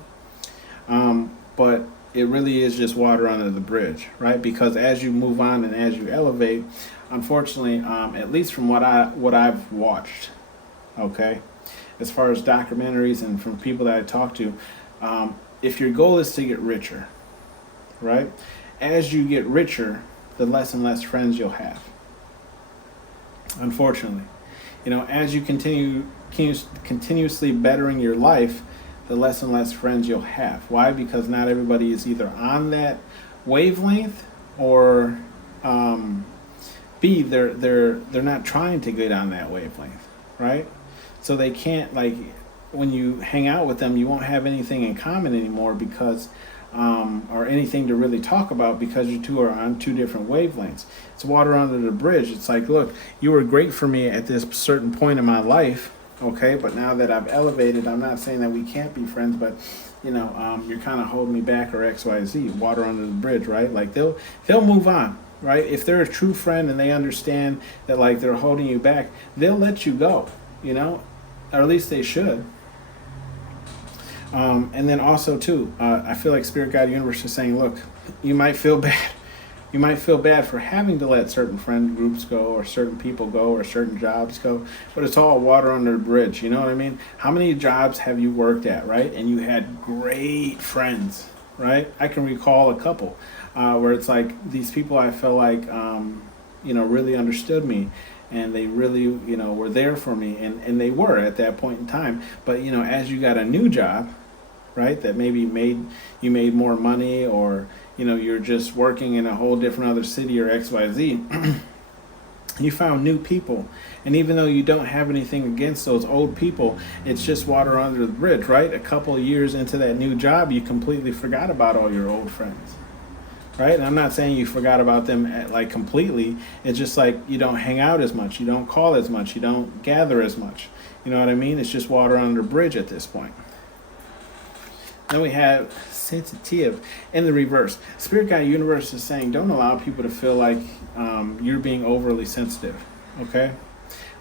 But it really is just water under the bridge, right? Because as you move on and as you elevate, unfortunately, at least from what I've watched, okay, as far as documentaries and from people that I talk to, if your goal is to get richer, right? As you get richer, the less and less friends you'll have. Unfortunately, as you continuously bettering your life, the less and less friends you'll have. Why? Because not everybody is either on that wavelength, or B, they're not trying to get on that wavelength, right? So they can't, like, when you hang out with them, you won't have anything in common anymore because or anything to really talk about, because you two are on two different wavelengths. It's water under the bridge. It's like, look, you were great for me at this certain point in my life, okay, but now that I've elevated, I'm not saying that we can't be friends, but you're kind of holding me back, or XYZ. Water under the bridge, right? Like they'll move on, right? If they're a true friend and they understand that, like, they're holding you back, they'll let you go, or at least they should. And then also too, I feel like Spirit Guide Universe is saying, look, you might feel bad. You might feel bad for having to let certain friend groups go, or certain people go, or certain jobs go, but it's all water under the bridge. You know what I mean? How many jobs have you worked at, right? And you had great friends, right? I can recall a couple where it's like these people I felt like, really understood me. And they really, were there for me, and they were at that point in time. But, as you got a new job, right, that maybe made more money, or, you're just working in a whole different other city or XYZ, you found new people. And even though you don't have anything against those old people, it's just water under the bridge, right? A couple of years into that new job, you completely forgot about all your old friends, right? And I'm not saying you forgot about them like completely. It's just like you don't hang out as much, you don't call as much, you don't gather as much. You know what I mean? It's just water under the bridge at this point. Then we have sensitive in the reverse. Spirit Guide Universe is saying don't allow people to feel like you're being overly sensitive. Okay,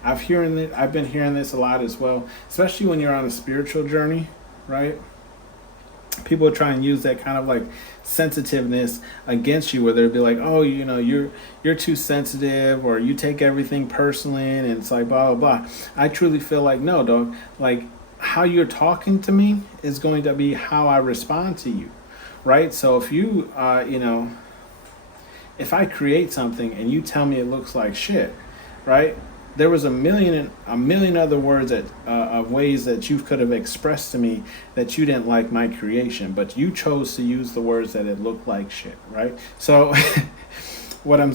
I've been hearing this a lot as well, especially when you're on a spiritual journey, right? People try and use that kind of like sensitiveness against you, where they'll be like, oh, you know, you're too sensitive, or you take everything personally, and it's like blah blah blah. I truly feel like, no, dog, like how you're talking to me is going to be how I respond to you, right? So if you if I create something and you tell me it looks like shit, right? There was a million other words that of ways that you could have expressed to me that you didn't like my creation, but you chose to use the words that it looked like shit, right? So what I'm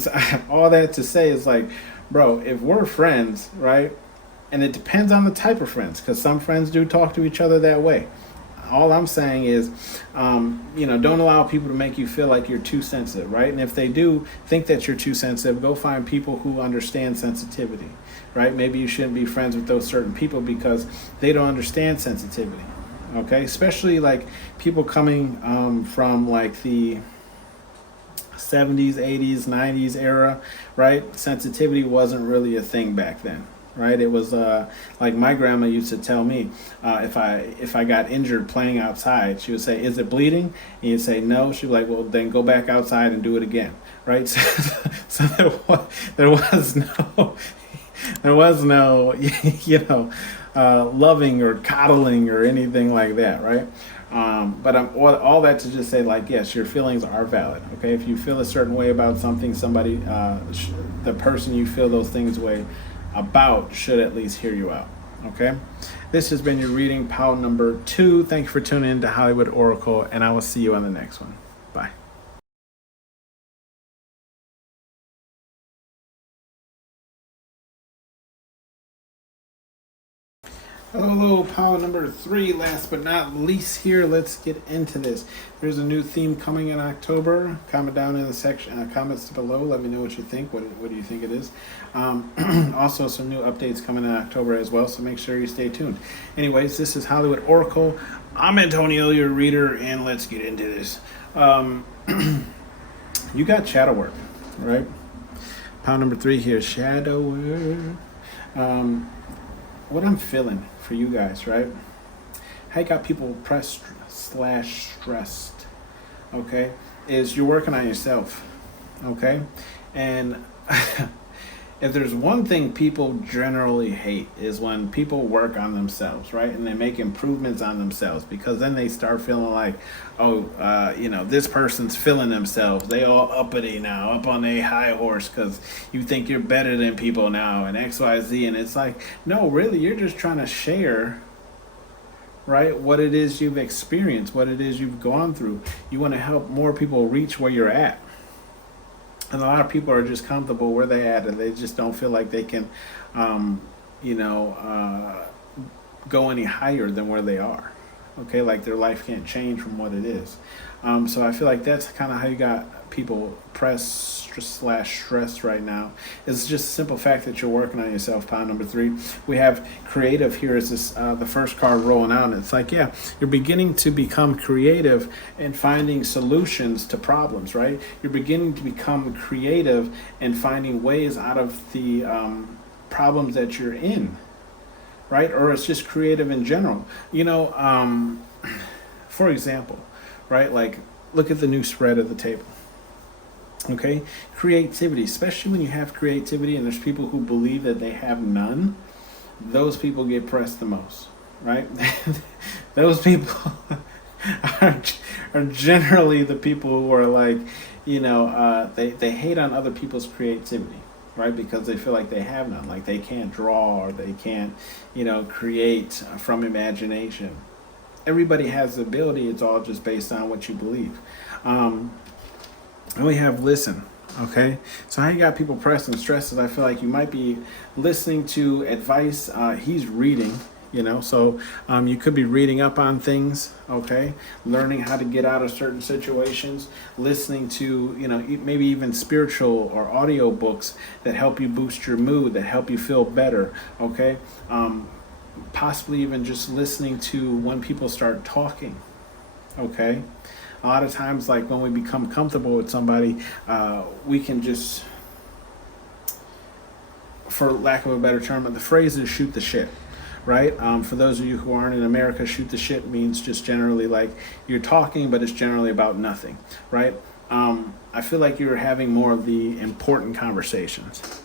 all that to say is like, bro, if we're friends, right? And it depends on the type of friends, because some friends do talk to each other that way. All I'm saying is, don't allow people to make you feel like you're too sensitive, right? And if they do think that you're too sensitive, go find people who understand sensitivity, right? Maybe you shouldn't be friends with those certain people because they don't understand sensitivity, okay? Especially like people coming from like the 70s, 80s, 90s era, right? Sensitivity wasn't really a thing back then. Right, it was like my grandma used to tell me, if I got injured playing outside, she would say, "Is it bleeding?" And you'd say, "No." She'd be like, "Well, then go back outside and do it again." Right, so there was no loving or coddling or anything like that, right? But I'm all that to just say, like, yes, your feelings are valid. Okay, if you feel a certain way about something, somebody, the person you feel those things way about should at least hear you out. Okay, this has been your reading pile number 2. Thank you for tuning in to Hollywood Oracle, and I will see you on the next one. Bye. Hello, pile number 3. Last but not least here, let's get into this. There's a new theme coming in October. Comment down in the section, comments below. Let me know what you think. What do you think it is? Also, some new updates coming in October as well, so make sure you stay tuned. Anyways, this is Hollywood Oracle. I'm Antonio, your reader, and let's get into this. You got shadow work, right? Pile number 3 here, shadow work. What I'm feeling for you guys, right? How you got people pressed / stressed, okay? Is you're working on yourself, okay? And if there's one thing people generally hate is when people work on themselves, right? And they make improvements on themselves, because then they start feeling like, oh, this person's feeling themselves. They all uppity now, up on a high horse because you think you're better than people now and X, Y, Z. And it's like, no, really, you're just trying to share, right, what it is you've experienced, what it is you've gone through. You want to help more people reach where you're at. And a lot of people are just comfortable where they're at, and they just don't feel like they can, go any higher than where they are. Okay, like their life can't change from what it is. So I feel like that's kind of how you got people pressed / stressed right now. It's just a simple fact that you're working on yourself. Pile number 3. We have creative here is this the first card rolling out, and it's like, yeah, you're beginning to become creative and finding solutions to problems, right? You're beginning to become creative and finding ways out of the problems that you're in, right? Or it's just creative in general. For example, right? Like, look at the new spread at the table. Okay, creativity, especially when you have creativity and there's people who believe that they have none, those people get pressed the most, right? Those people are generally the people who are like, they hate on other people's creativity, right? Because they feel like they have none, like they can't draw or they can't, create from imagination. Everybody has the ability. It's all just based on what you believe. And we have listen, okay? So how you got people pressed and stressed is I feel like you might be listening to advice he's reading, So you could be reading up on things, okay, learning how to get out of certain situations, listening to, maybe even spiritual or audio books that help you boost your mood, that help you feel better, okay. Possibly even just listening to when people start talking, okay. A lot of times, like when we become comfortable with somebody, we can just, for lack of a better term, the phrase is shoot the shit, right? For those of you who aren't in America, shoot the shit means just generally like you're talking, but it's generally about nothing, right? I feel like you're having more of the important conversations.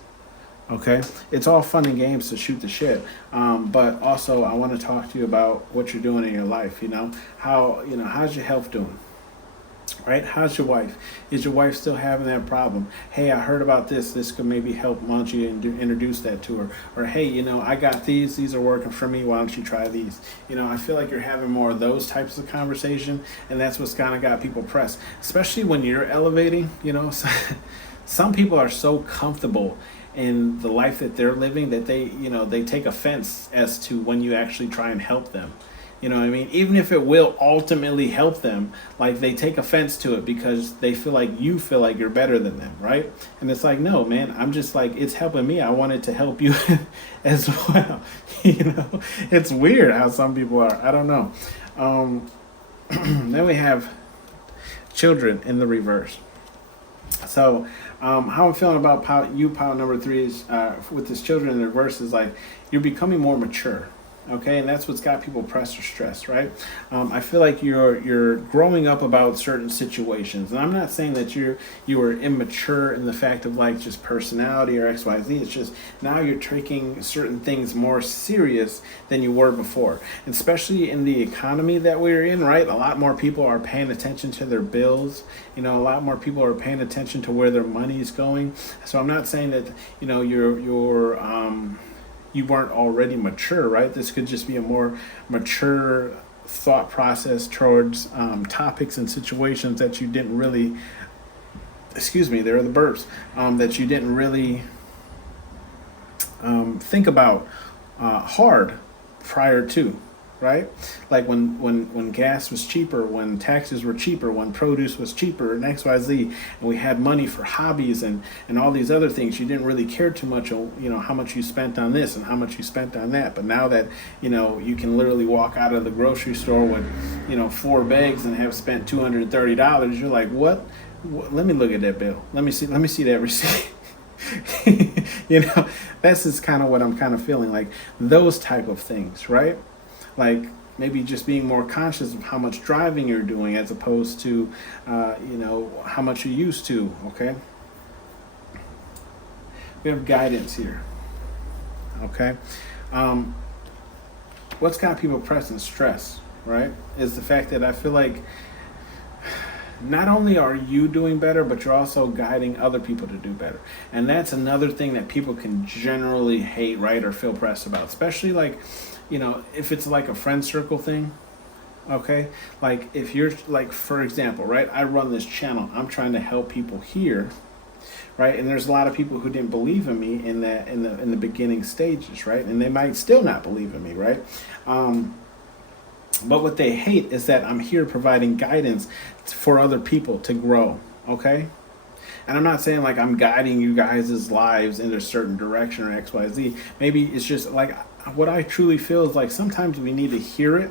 Okay, it's all fun and games to shoot the shit, but also I want to talk to you about what you're doing in your life. How's your health doing? Right? How's your wife? Is your wife still having that problem? Hey, I heard about this. This could maybe help. Why don't you introduce that to her? Or hey, I got these. These are working for me. Why don't you try these? I feel like you're having more of those types of conversation, and that's what's kind of got people pressed, especially when you're elevating. Some people are so comfortable in the life that they're living that they take offense as to when you actually try and help them. You know what I mean? Even if it will ultimately help them, like they take offense to it because they feel like you feel like you're better than them, right? And it's like, no, man, I'm just like, it's helping me. I want it to help you as well. It's weird how some people are. I don't know. Then we have children in the reverse. So how I'm feeling about pile number 3 is with this children in the reverse is like you're becoming more mature. Okay, and that's what's got people pressed or stressed, right? I feel like you're growing up about certain situations, and I'm not saying that you are immature in the fact of like just personality or XYZ. It's just now you're taking certain things more serious than you were before, and especially in the economy that we're in, right? A lot more people are paying attention to their bills. A lot more people are paying attention to where their money is going. So I'm not saying that you weren't already mature, right? This could just be a more mature thought process towards topics and situations that you didn't really, there are the burps, that you didn't really think about hard prior to, right? Like when gas was cheaper, when taxes were cheaper, when produce was cheaper, and XYZ, and we had money for hobbies and all these other things, you didn't really care too much on, how much you spent on this and how much you spent on that. But now that, you can literally walk out of the grocery store with, 4 bags and have spent $230, you're like, what? Let me look at that bill. Let me see that receipt. That's just kind of what I'm kind of feeling like, those type of things, right? Like maybe just being more conscious of how much driving you're doing as opposed to, how much you used to, okay? We have guidance here, okay? What's got people pressed and stressed, right, is the fact that I feel like not only are you doing better, but you're also guiding other people to do better. And that's another thing that people can generally hate, right, or feel pressed about, especially like, if it's like a friend circle thing, okay? Like if you're like, for example, right, I run this channel, I'm trying to help people here, right? And there's a lot of people who didn't believe in me in the beginning stages, right? And they might still not believe in me, right? But what they hate is that I'm here providing guidance for other people to grow, okay? And I'm not saying like I'm guiding you guys' lives in a certain direction or XYZ. Maybe it's just like what I truly feel is like sometimes we need to hear it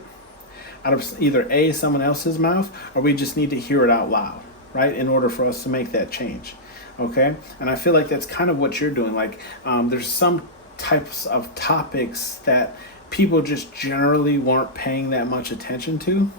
out of either someone else's mouth, or we just need to hear it out loud, right? In order for us to make that change, okay? And I feel like that's kind of what you're doing. Like there's some types of topics that people just generally weren't paying that much attention to,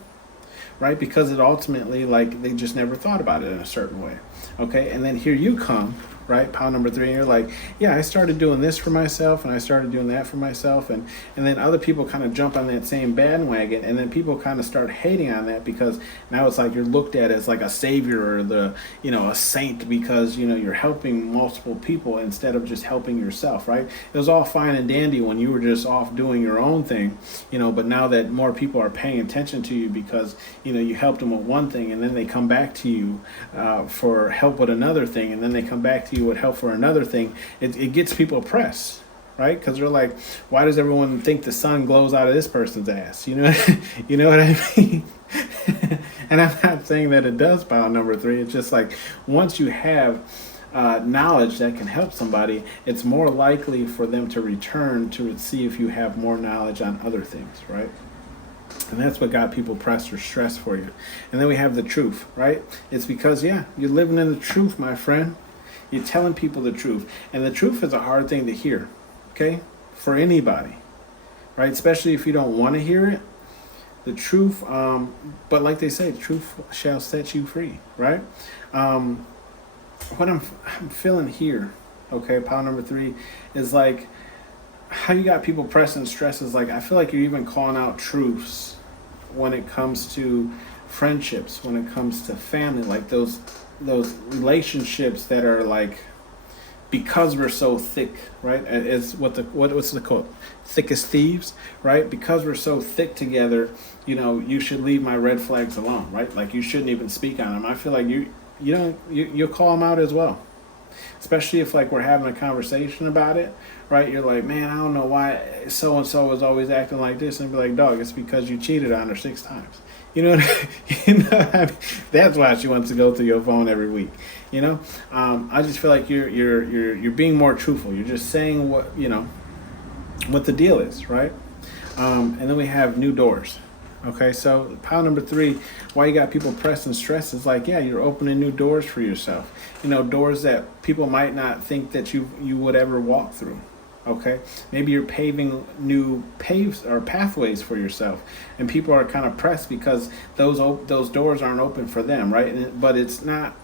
right? Because it ultimately, like, they just never thought about it in a certain way, okay? And then here you come, right, pile number 3, and you're like, yeah, I started doing this for myself, and I started doing that for myself, and then other people kind of jump on that same bandwagon, and then people kind of start hating on that because now it's like you're looked at as like a savior or a saint because, you're helping multiple people instead of just helping yourself, right? It was all fine and dandy when you were just off doing your own thing, but now that more people are paying attention to you because, you helped them with one thing, and then they come back to you for help with another thing, and then they come back to you with help for another thing, it gets people pressed, right? Because they're like, why does everyone think the sun glows out of this person's ass? You know, you know what I mean? And I'm not saying that it does, pile number three. It's just like once you have knowledge that can help somebody, it's more likely for them to return to see if you have more knowledge on other things, right? And that's what got people pressed or stressed for you. And then we have the truth, right? It's because, yeah, you're living in the truth, my friend. You're telling people the truth. And the truth is a hard thing to hear, okay? For anybody, right? Especially if you don't want to hear it. The truth, but like they say, truth shall set you free, right? What I'm feeling here, okay, pile number three, is like how you got people pressing stress is like, I feel like you're even calling out truths when it comes to friendships, when it comes to family, like those relationships that are like, because we're so thick, right? It's what's the quote? Thick as thieves, right? Because we're so thick together, you know, you should leave my red flags alone, right? Like you shouldn't even speak on them. I feel like you'll call them out as well, especially if like we're having a conversation about it, right? You're like, man, I don't know why so and so is always acting like this, and be like, dog, it's because you cheated on her 6 times. You know, that's why she wants to go through your phone every week. You know, I just feel like you're being more truthful. You're just saying what the deal is, right? And then we have new doors. Okay, so pile number three, why you got people pressed and stressed is like, yeah, you're opening new doors for yourself. You know, doors that people might not think that you would ever walk through. Okay, maybe you're paving new pathways for yourself, and people are kind of pressed because those doors aren't open for them, right? But it's not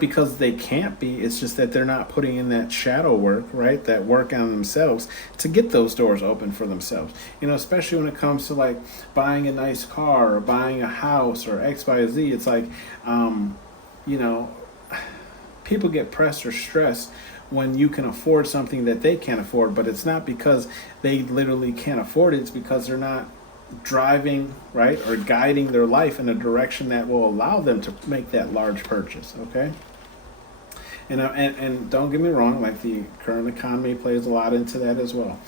because they can't be. It's just that they're not putting in that shadow work, right? That work on themselves to get those doors open for themselves. You know, especially when it comes to like buying a nice car or buying a house or X, Y, Z. It's like, you know, people get pressed or stressed when you can afford something that they can't afford, but it's not because they literally can't afford it. It's because they're not driving, right, or guiding their life in a direction that will allow them to make that large purchase. Okay, and don't get me wrong, like the current economy plays a lot into that as well.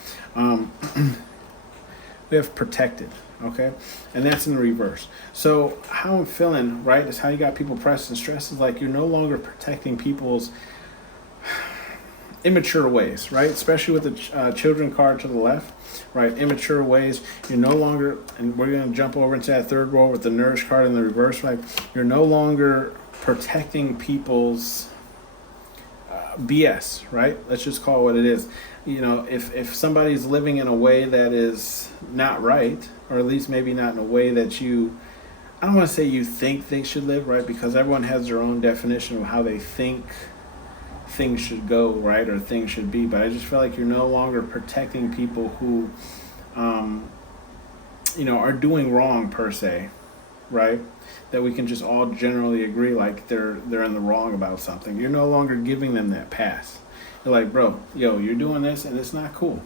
We have protected, okay, and that's in the reverse. So how I'm feeling, right, is how you got people pressed and stressed is like you're no longer protecting people's immature ways, right? Especially with the children card to the left, right? Immature ways. You're no longer, and we're going to jump over into that third row with the nourish card in the reverse, right? You're no longer protecting people's BS, right? Let's just call it what it is. You know, if somebody's living in a way that is not right, or at least maybe not in a way that I don't want to say you think they should live, right? Because everyone has their own definition of how they think things should go, right, or things should be. But I just feel like you're no longer protecting people who are doing wrong per se, right? That we can just all generally agree like they're in the wrong about something. You're no longer giving them that pass. You're like, bro, yo, you're doing this and it's not cool.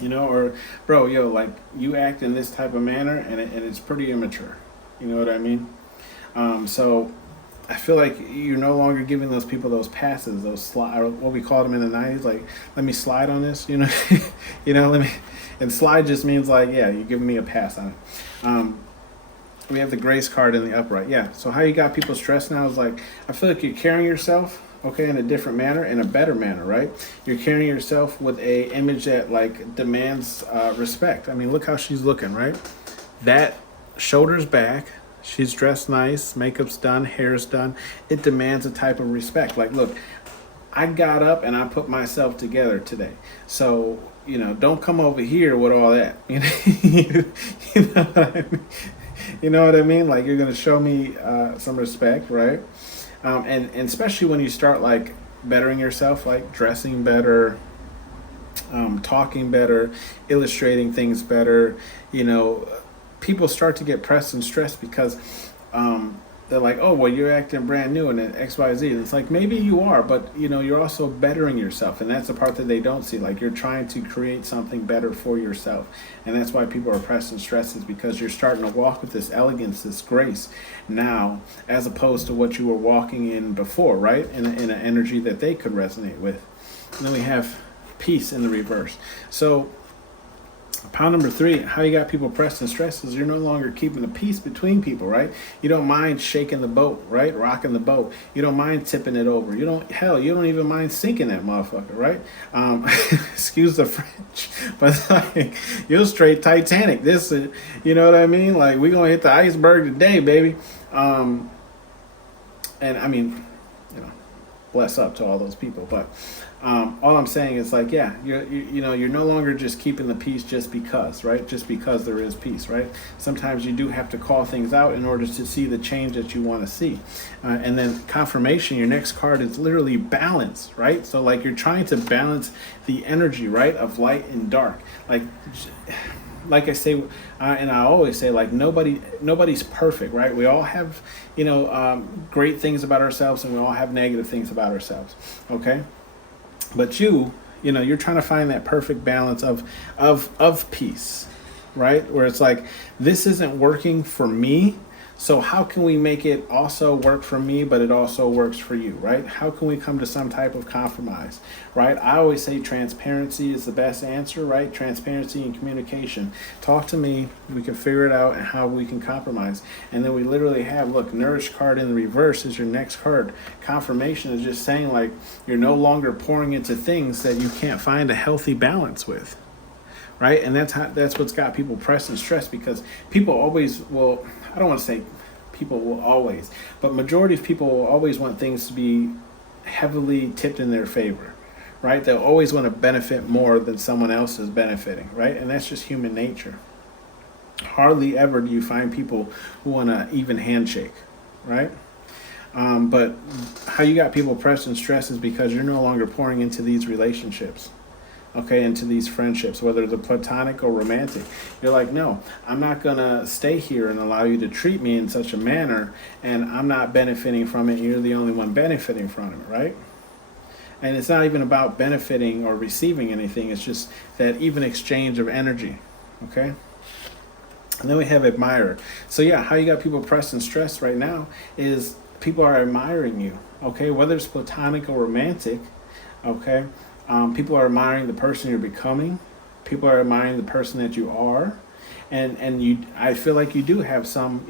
You know, or bro, yo, like you act in this type of manner and it's pretty immature. You know what I mean? So I feel like you're no longer giving those people those passes, those slide, or what we called them in the 90s, like, let me slide on this, you know, let me, and slide just means like, yeah, you're giving me a pass on it. We have the grace card in the upright. Yeah. So how you got people stressed now is like, I feel like you're carrying yourself, okay, in a different manner, in a better manner, right? You're carrying yourself with a image that like demands respect. I mean, look how she's looking, right? That shoulders back. She's dressed nice, makeup's done, hair's done. It demands a type of respect. Like, look, I got up and I put myself together today. So, you know, don't come over here with all that. You know what I mean? You know what I mean? Like, you're going to show me some respect, right? And especially when you start, like, bettering yourself, like dressing better, talking better, illustrating things better, you know, people start to get pressed and stressed because they're like, oh, well, you're acting brand new and X, Y, Z. And it's like, maybe you are, but you're also bettering yourself. And that's the part that they don't see. Like, you're trying to create something better for yourself. And that's why people are pressed and stressed, is because you're starting to walk with this elegance, this grace now, as opposed to what you were walking in before, right? In an energy that they could resonate with. And then we have peace in the reverse. So, pound number 3, how you got people pressed and stressed is you're no longer keeping the peace between people, right? You don't mind shaking the boat, right? Rocking the boat. You don't mind tipping it over. You don't even mind sinking that motherfucker, right? Excuse the French, but like, you're straight Titanic. This, you know what I mean? Like, we gonna hit the iceberg today, baby. And I mean, bless up to all those people, but all I'm saying is, like, yeah, you're no longer just keeping the peace just because, right? Just because there is peace, right? Sometimes you do have to call things out in order to see the change that you want to see. And then confirmation, your next card is literally balance, right? So, like, you're trying to balance the energy, right, of light and dark. Like I say, and I always say, like, nobody's perfect, right? We all have, great things about ourselves, and we all have negative things about ourselves, okay? But you're trying to find that perfect balance of peace, right? Where it's like, this isn't working for me, so how can we make it also work for me, but it also works for you, right? How can we come to some type of compromise, right? I always say transparency is the best answer, right? Transparency and communication. Talk to me, we can figure it out, and how we can compromise. And then we literally have, look, Nourish card in the reverse is your next card. Confirmation is just saying, like, you're no longer pouring into things that you can't find a healthy balance with. Right, and that's what's got people pressed and stressed, because people always will. I don't want to say people will always, but majority of people will always want things to be heavily tipped in their favor, right? They'll always want to benefit more than someone else is benefiting, right? And that's just human nature. Hardly ever do you find people who want an even handshake, right? But how you got people pressed and stressed is because you're no longer pouring into these relationships. Okay, into these friendships, whether they're platonic or romantic. You're like, no, I'm not going to stay here and allow you to treat me in such a manner, and I'm not benefiting from it, and you're the only one benefiting from it, right? And it's not even about benefiting or receiving anything, it's just that even exchange of energy, okay? And then we have admirer. So yeah, how you got people pressed and stressed right now is people are admiring you, okay? Whether it's platonic or romantic, okay? People are admiring the person you're becoming. People are admiring the person that you are, and you. I feel like you do have some,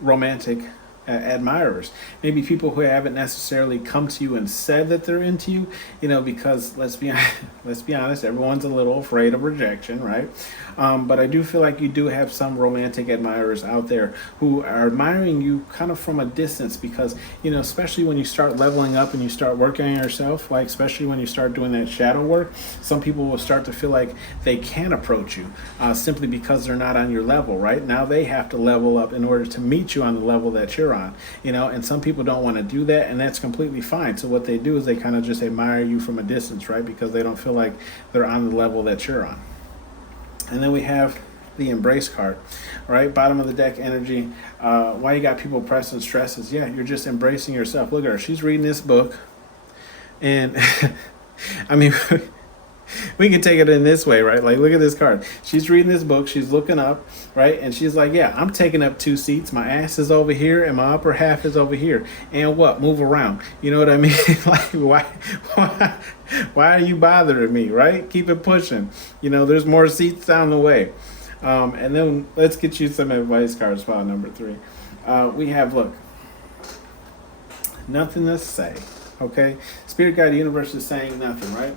romantic admirers. Maybe people who haven't necessarily come to you and said that they're into you, because let's be honest, everyone's a little afraid of rejection, right? But I do feel like you do have some romantic admirers out there who are admiring you kind of from a distance, because, especially when you start leveling up and you start working on yourself, like especially when you start doing that shadow work, some people will start to feel like they can't approach you simply because they're not on your level, right? Now they have to level up in order to meet you on the level that you're on, and some people don't want to do that, and that's completely fine. So what they do is they kind of just admire you from a distance, right? Because they don't feel like they're on the level that you're on. And then we have the embrace card, right? Bottom of the deck energy. Why you got people pressed and stressed is, yeah, you're just embracing yourself. Look at her. She's reading this book. And I mean, we can take it in this way, right? Like, look at this card. She's reading this book. She's looking up, right? And she's like, yeah, I'm taking up 2 seats. My ass is over here and my upper half is over here. And what? Move around. You know what I mean? Like, why are you bothering me, right? Keep it pushing. There's more seats down the way. And then let's get you some advice cards, file number 3. We have, look, nothing to say. Okay, Spirit Guide Universe is saying nothing, right?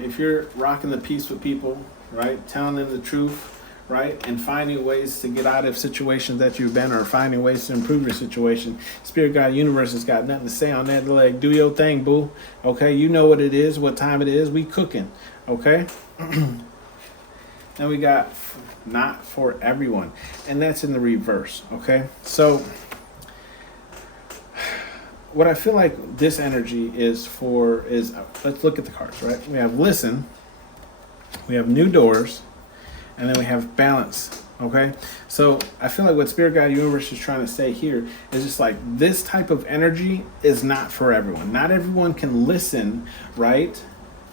If you're rocking the peace with people, right, telling them the truth, right, and finding ways to get out of situations that you've been, or finding ways to improve your situation, Spirit Guide Universe has got nothing to say on that. They're like, do your thing, boo. Okay, you know what it is, what time it is. We cooking. Okay. Then we got not for everyone, and that's in the reverse. Okay, so what I feel like this energy is for is, let's look at the cards, right? We have listen, we have new doors, and then we have balance, Okay, so I feel like what Spirit Guide Universe is trying to say here is just like this type of energy is not for everyone. Not everyone can listen, right,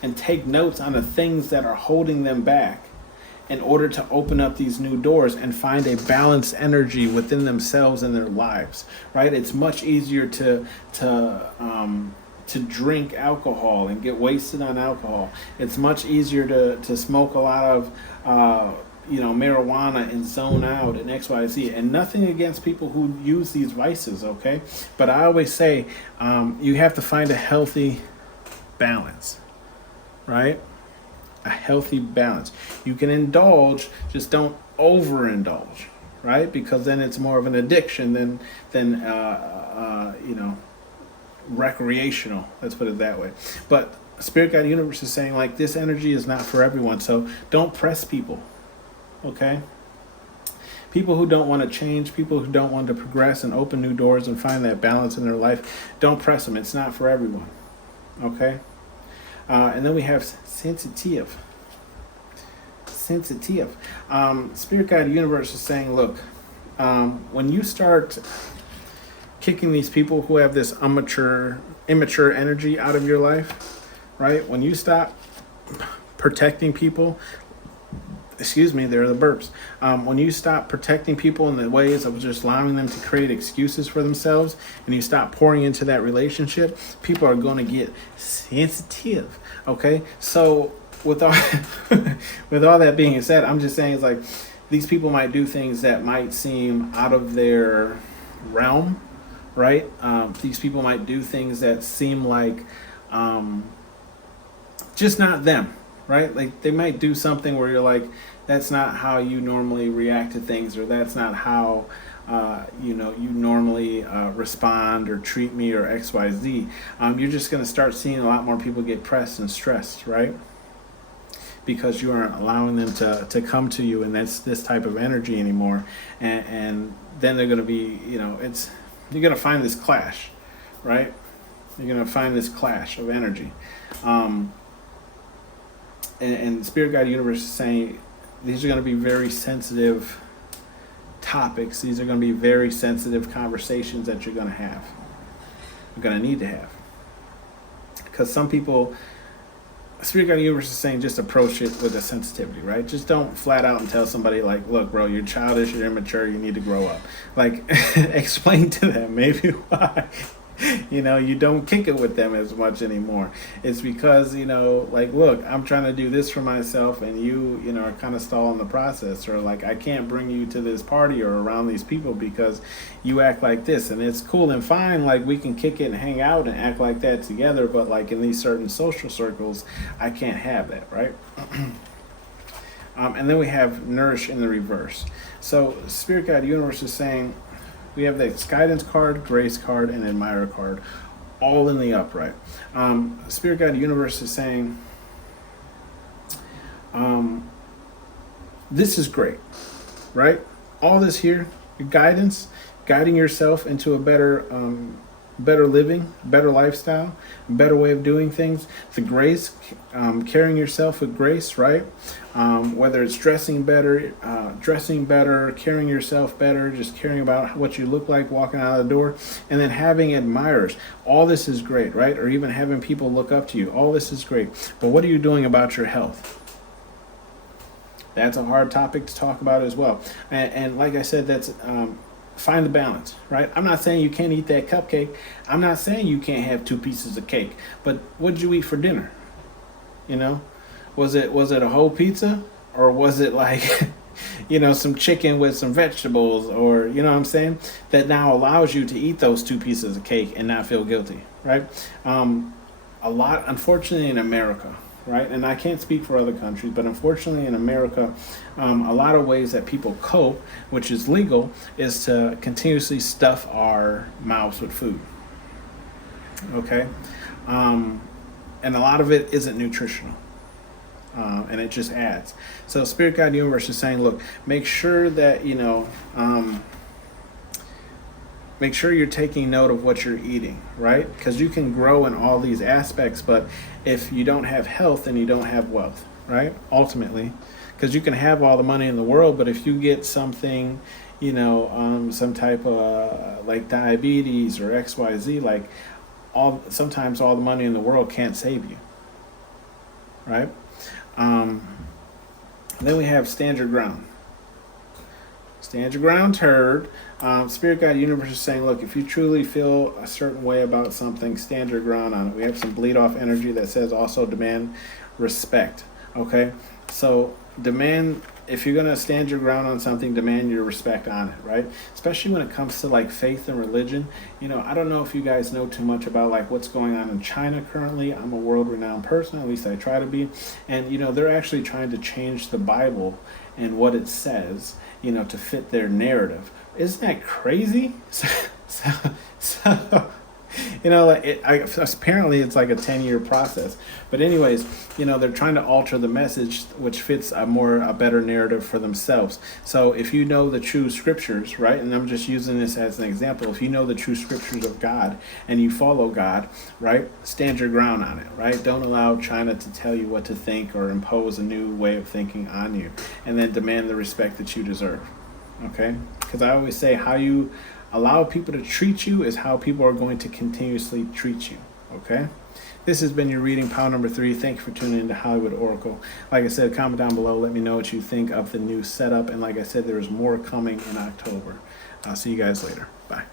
and take notes on the things that are holding them back in order to open up these new doors and find a balanced energy within themselves and their lives, right? It's much easier to drink alcohol and get wasted on alcohol. It's much easier to smoke a lot of marijuana and zone out and XYZ. And nothing against people who use these vices, okay? But I always say you have to find a healthy balance, right? A healthy balance. You can indulge, just don't overindulge, right? Because then it's more of an addiction than recreational. Let's put it that way. But Spirit Guide Universe is saying like this energy is not for everyone, so don't press people. Okay? People who don't want to change, people who don't want to progress and open new doors and find that balance in their life, don't press them. It's not for everyone. Okay? And then we have sensitive. Spirit Guide Universe is saying, look, when you start kicking these people who have this immature energy out of your life, right? When you stop protecting people, there are the burps. When you stop protecting people in the ways of just allowing them to create excuses for themselves, and you stop pouring into that relationship, people are going to get sensitive. Okay, so with all with all that being said, I'm just saying it's like these people might do things that might seem out of their realm, right? These people might do things that seem like just not them. Right? Like they might do something where you're like, that's not how you normally react to things, or that's not how you normally respond or treat me or XYZ. You're just going to start seeing a lot more people get pressed and stressed, right? Because you aren't allowing them to come to you, and that's this type of energy anymore. And then they're going to be, you're going to find this clash, right? You're going to find this clash of energy. And Spirit Guide Universe is saying these are going to be very sensitive topics. These are going to be very sensitive conversations that you're going to have. You're going to need to have. Because some people, Spirit Guide Universe is saying just approach it with a sensitivity, right? Just don't flat out and tell somebody like, look, bro, you're childish, you're immature, you need to grow up. Like, explain to them maybe why. You don't kick it with them as much anymore. It's because, like, look, I'm trying to do this for myself and you are kind of stalling the process, or like, I can't bring you to this party or around these people because you act like this. And it's cool and fine. Like, we can kick it and hang out and act like that together. But like in these certain social circles, I can't have that, right? And then we have nourish in the reverse. So Spirit Guide Universe is saying, we have the guidance card, grace card, and admirer card, all in the upright. Spirit Guide Universe is saying, this is great, right? All this here, your guidance, guiding yourself into a better living, better lifestyle, better way of doing things. The grace, carrying yourself with grace, right? Whether it's dressing better, carrying yourself better, just caring about what you look like walking out of the door, and then having admirers. All this is great, right? Or even having people look up to you. All this is great. But what are you doing about your health? That's a hard topic to talk about as well. And like I said, that's find the balance, right? I'm not saying you can't eat that cupcake. I'm not saying you can't have 2 pieces of cake. But what did you eat for dinner? Was it a whole pizza, or was it like some chicken with some vegetables, or what I'm saying? That now allows you to eat those 2 pieces of cake and not feel guilty, right? A lot, unfortunately, in America, right? And I can't speak for other countries, but unfortunately in America, a lot of ways that people cope, which is legal, is to continuously stuff our mouths with food. Okay? And a lot of it isn't nutritional. And it just adds. So Spirit Guide Universe is saying, look, make sure that, make sure you're taking note of what you're eating, right? Because you can grow in all these aspects, but if you don't have health, then you don't have wealth, right? Ultimately, Because you can have all the money in the world, but if you get something, some type of like diabetes or XYZ, like sometimes all the money in the world can't save you, right? Then we have stand your ground. Stand your ground, turd. Spirit Guide Universe is saying, look, if you truly feel a certain way about something, stand your ground on it. We have some bleed off energy that says also demand respect. Okay? So demand, if you're going to stand your ground on something, demand your respect on it, right? Especially when it comes to like faith and religion. I don't know if you guys know too much about like what's going on in China currently. I'm a world renowned person, at least I try to be. And, they're actually trying to change the Bible and what it says, to fit their narrative. Isn't that crazy? Apparently it's like a 10-year process. But anyways, they're trying to alter the message which fits a better narrative for themselves. So if you know the true scriptures, right, and I'm just using this as an example, if you know the true scriptures of God and you follow God, right, stand your ground on it, right? Don't allow China to tell you what to think or impose a new way of thinking on you, and then demand the respect that you deserve. Okay? Because I always say how you allow people to treat you is how people are going to continuously treat you. Okay? This has been your reading, pile number 3. Thank you for tuning in to Hollywood Oracle. Like I said, comment down below. Let me know what you think of the new setup. And like I said, there's more coming in October. I'll see you guys later. Bye.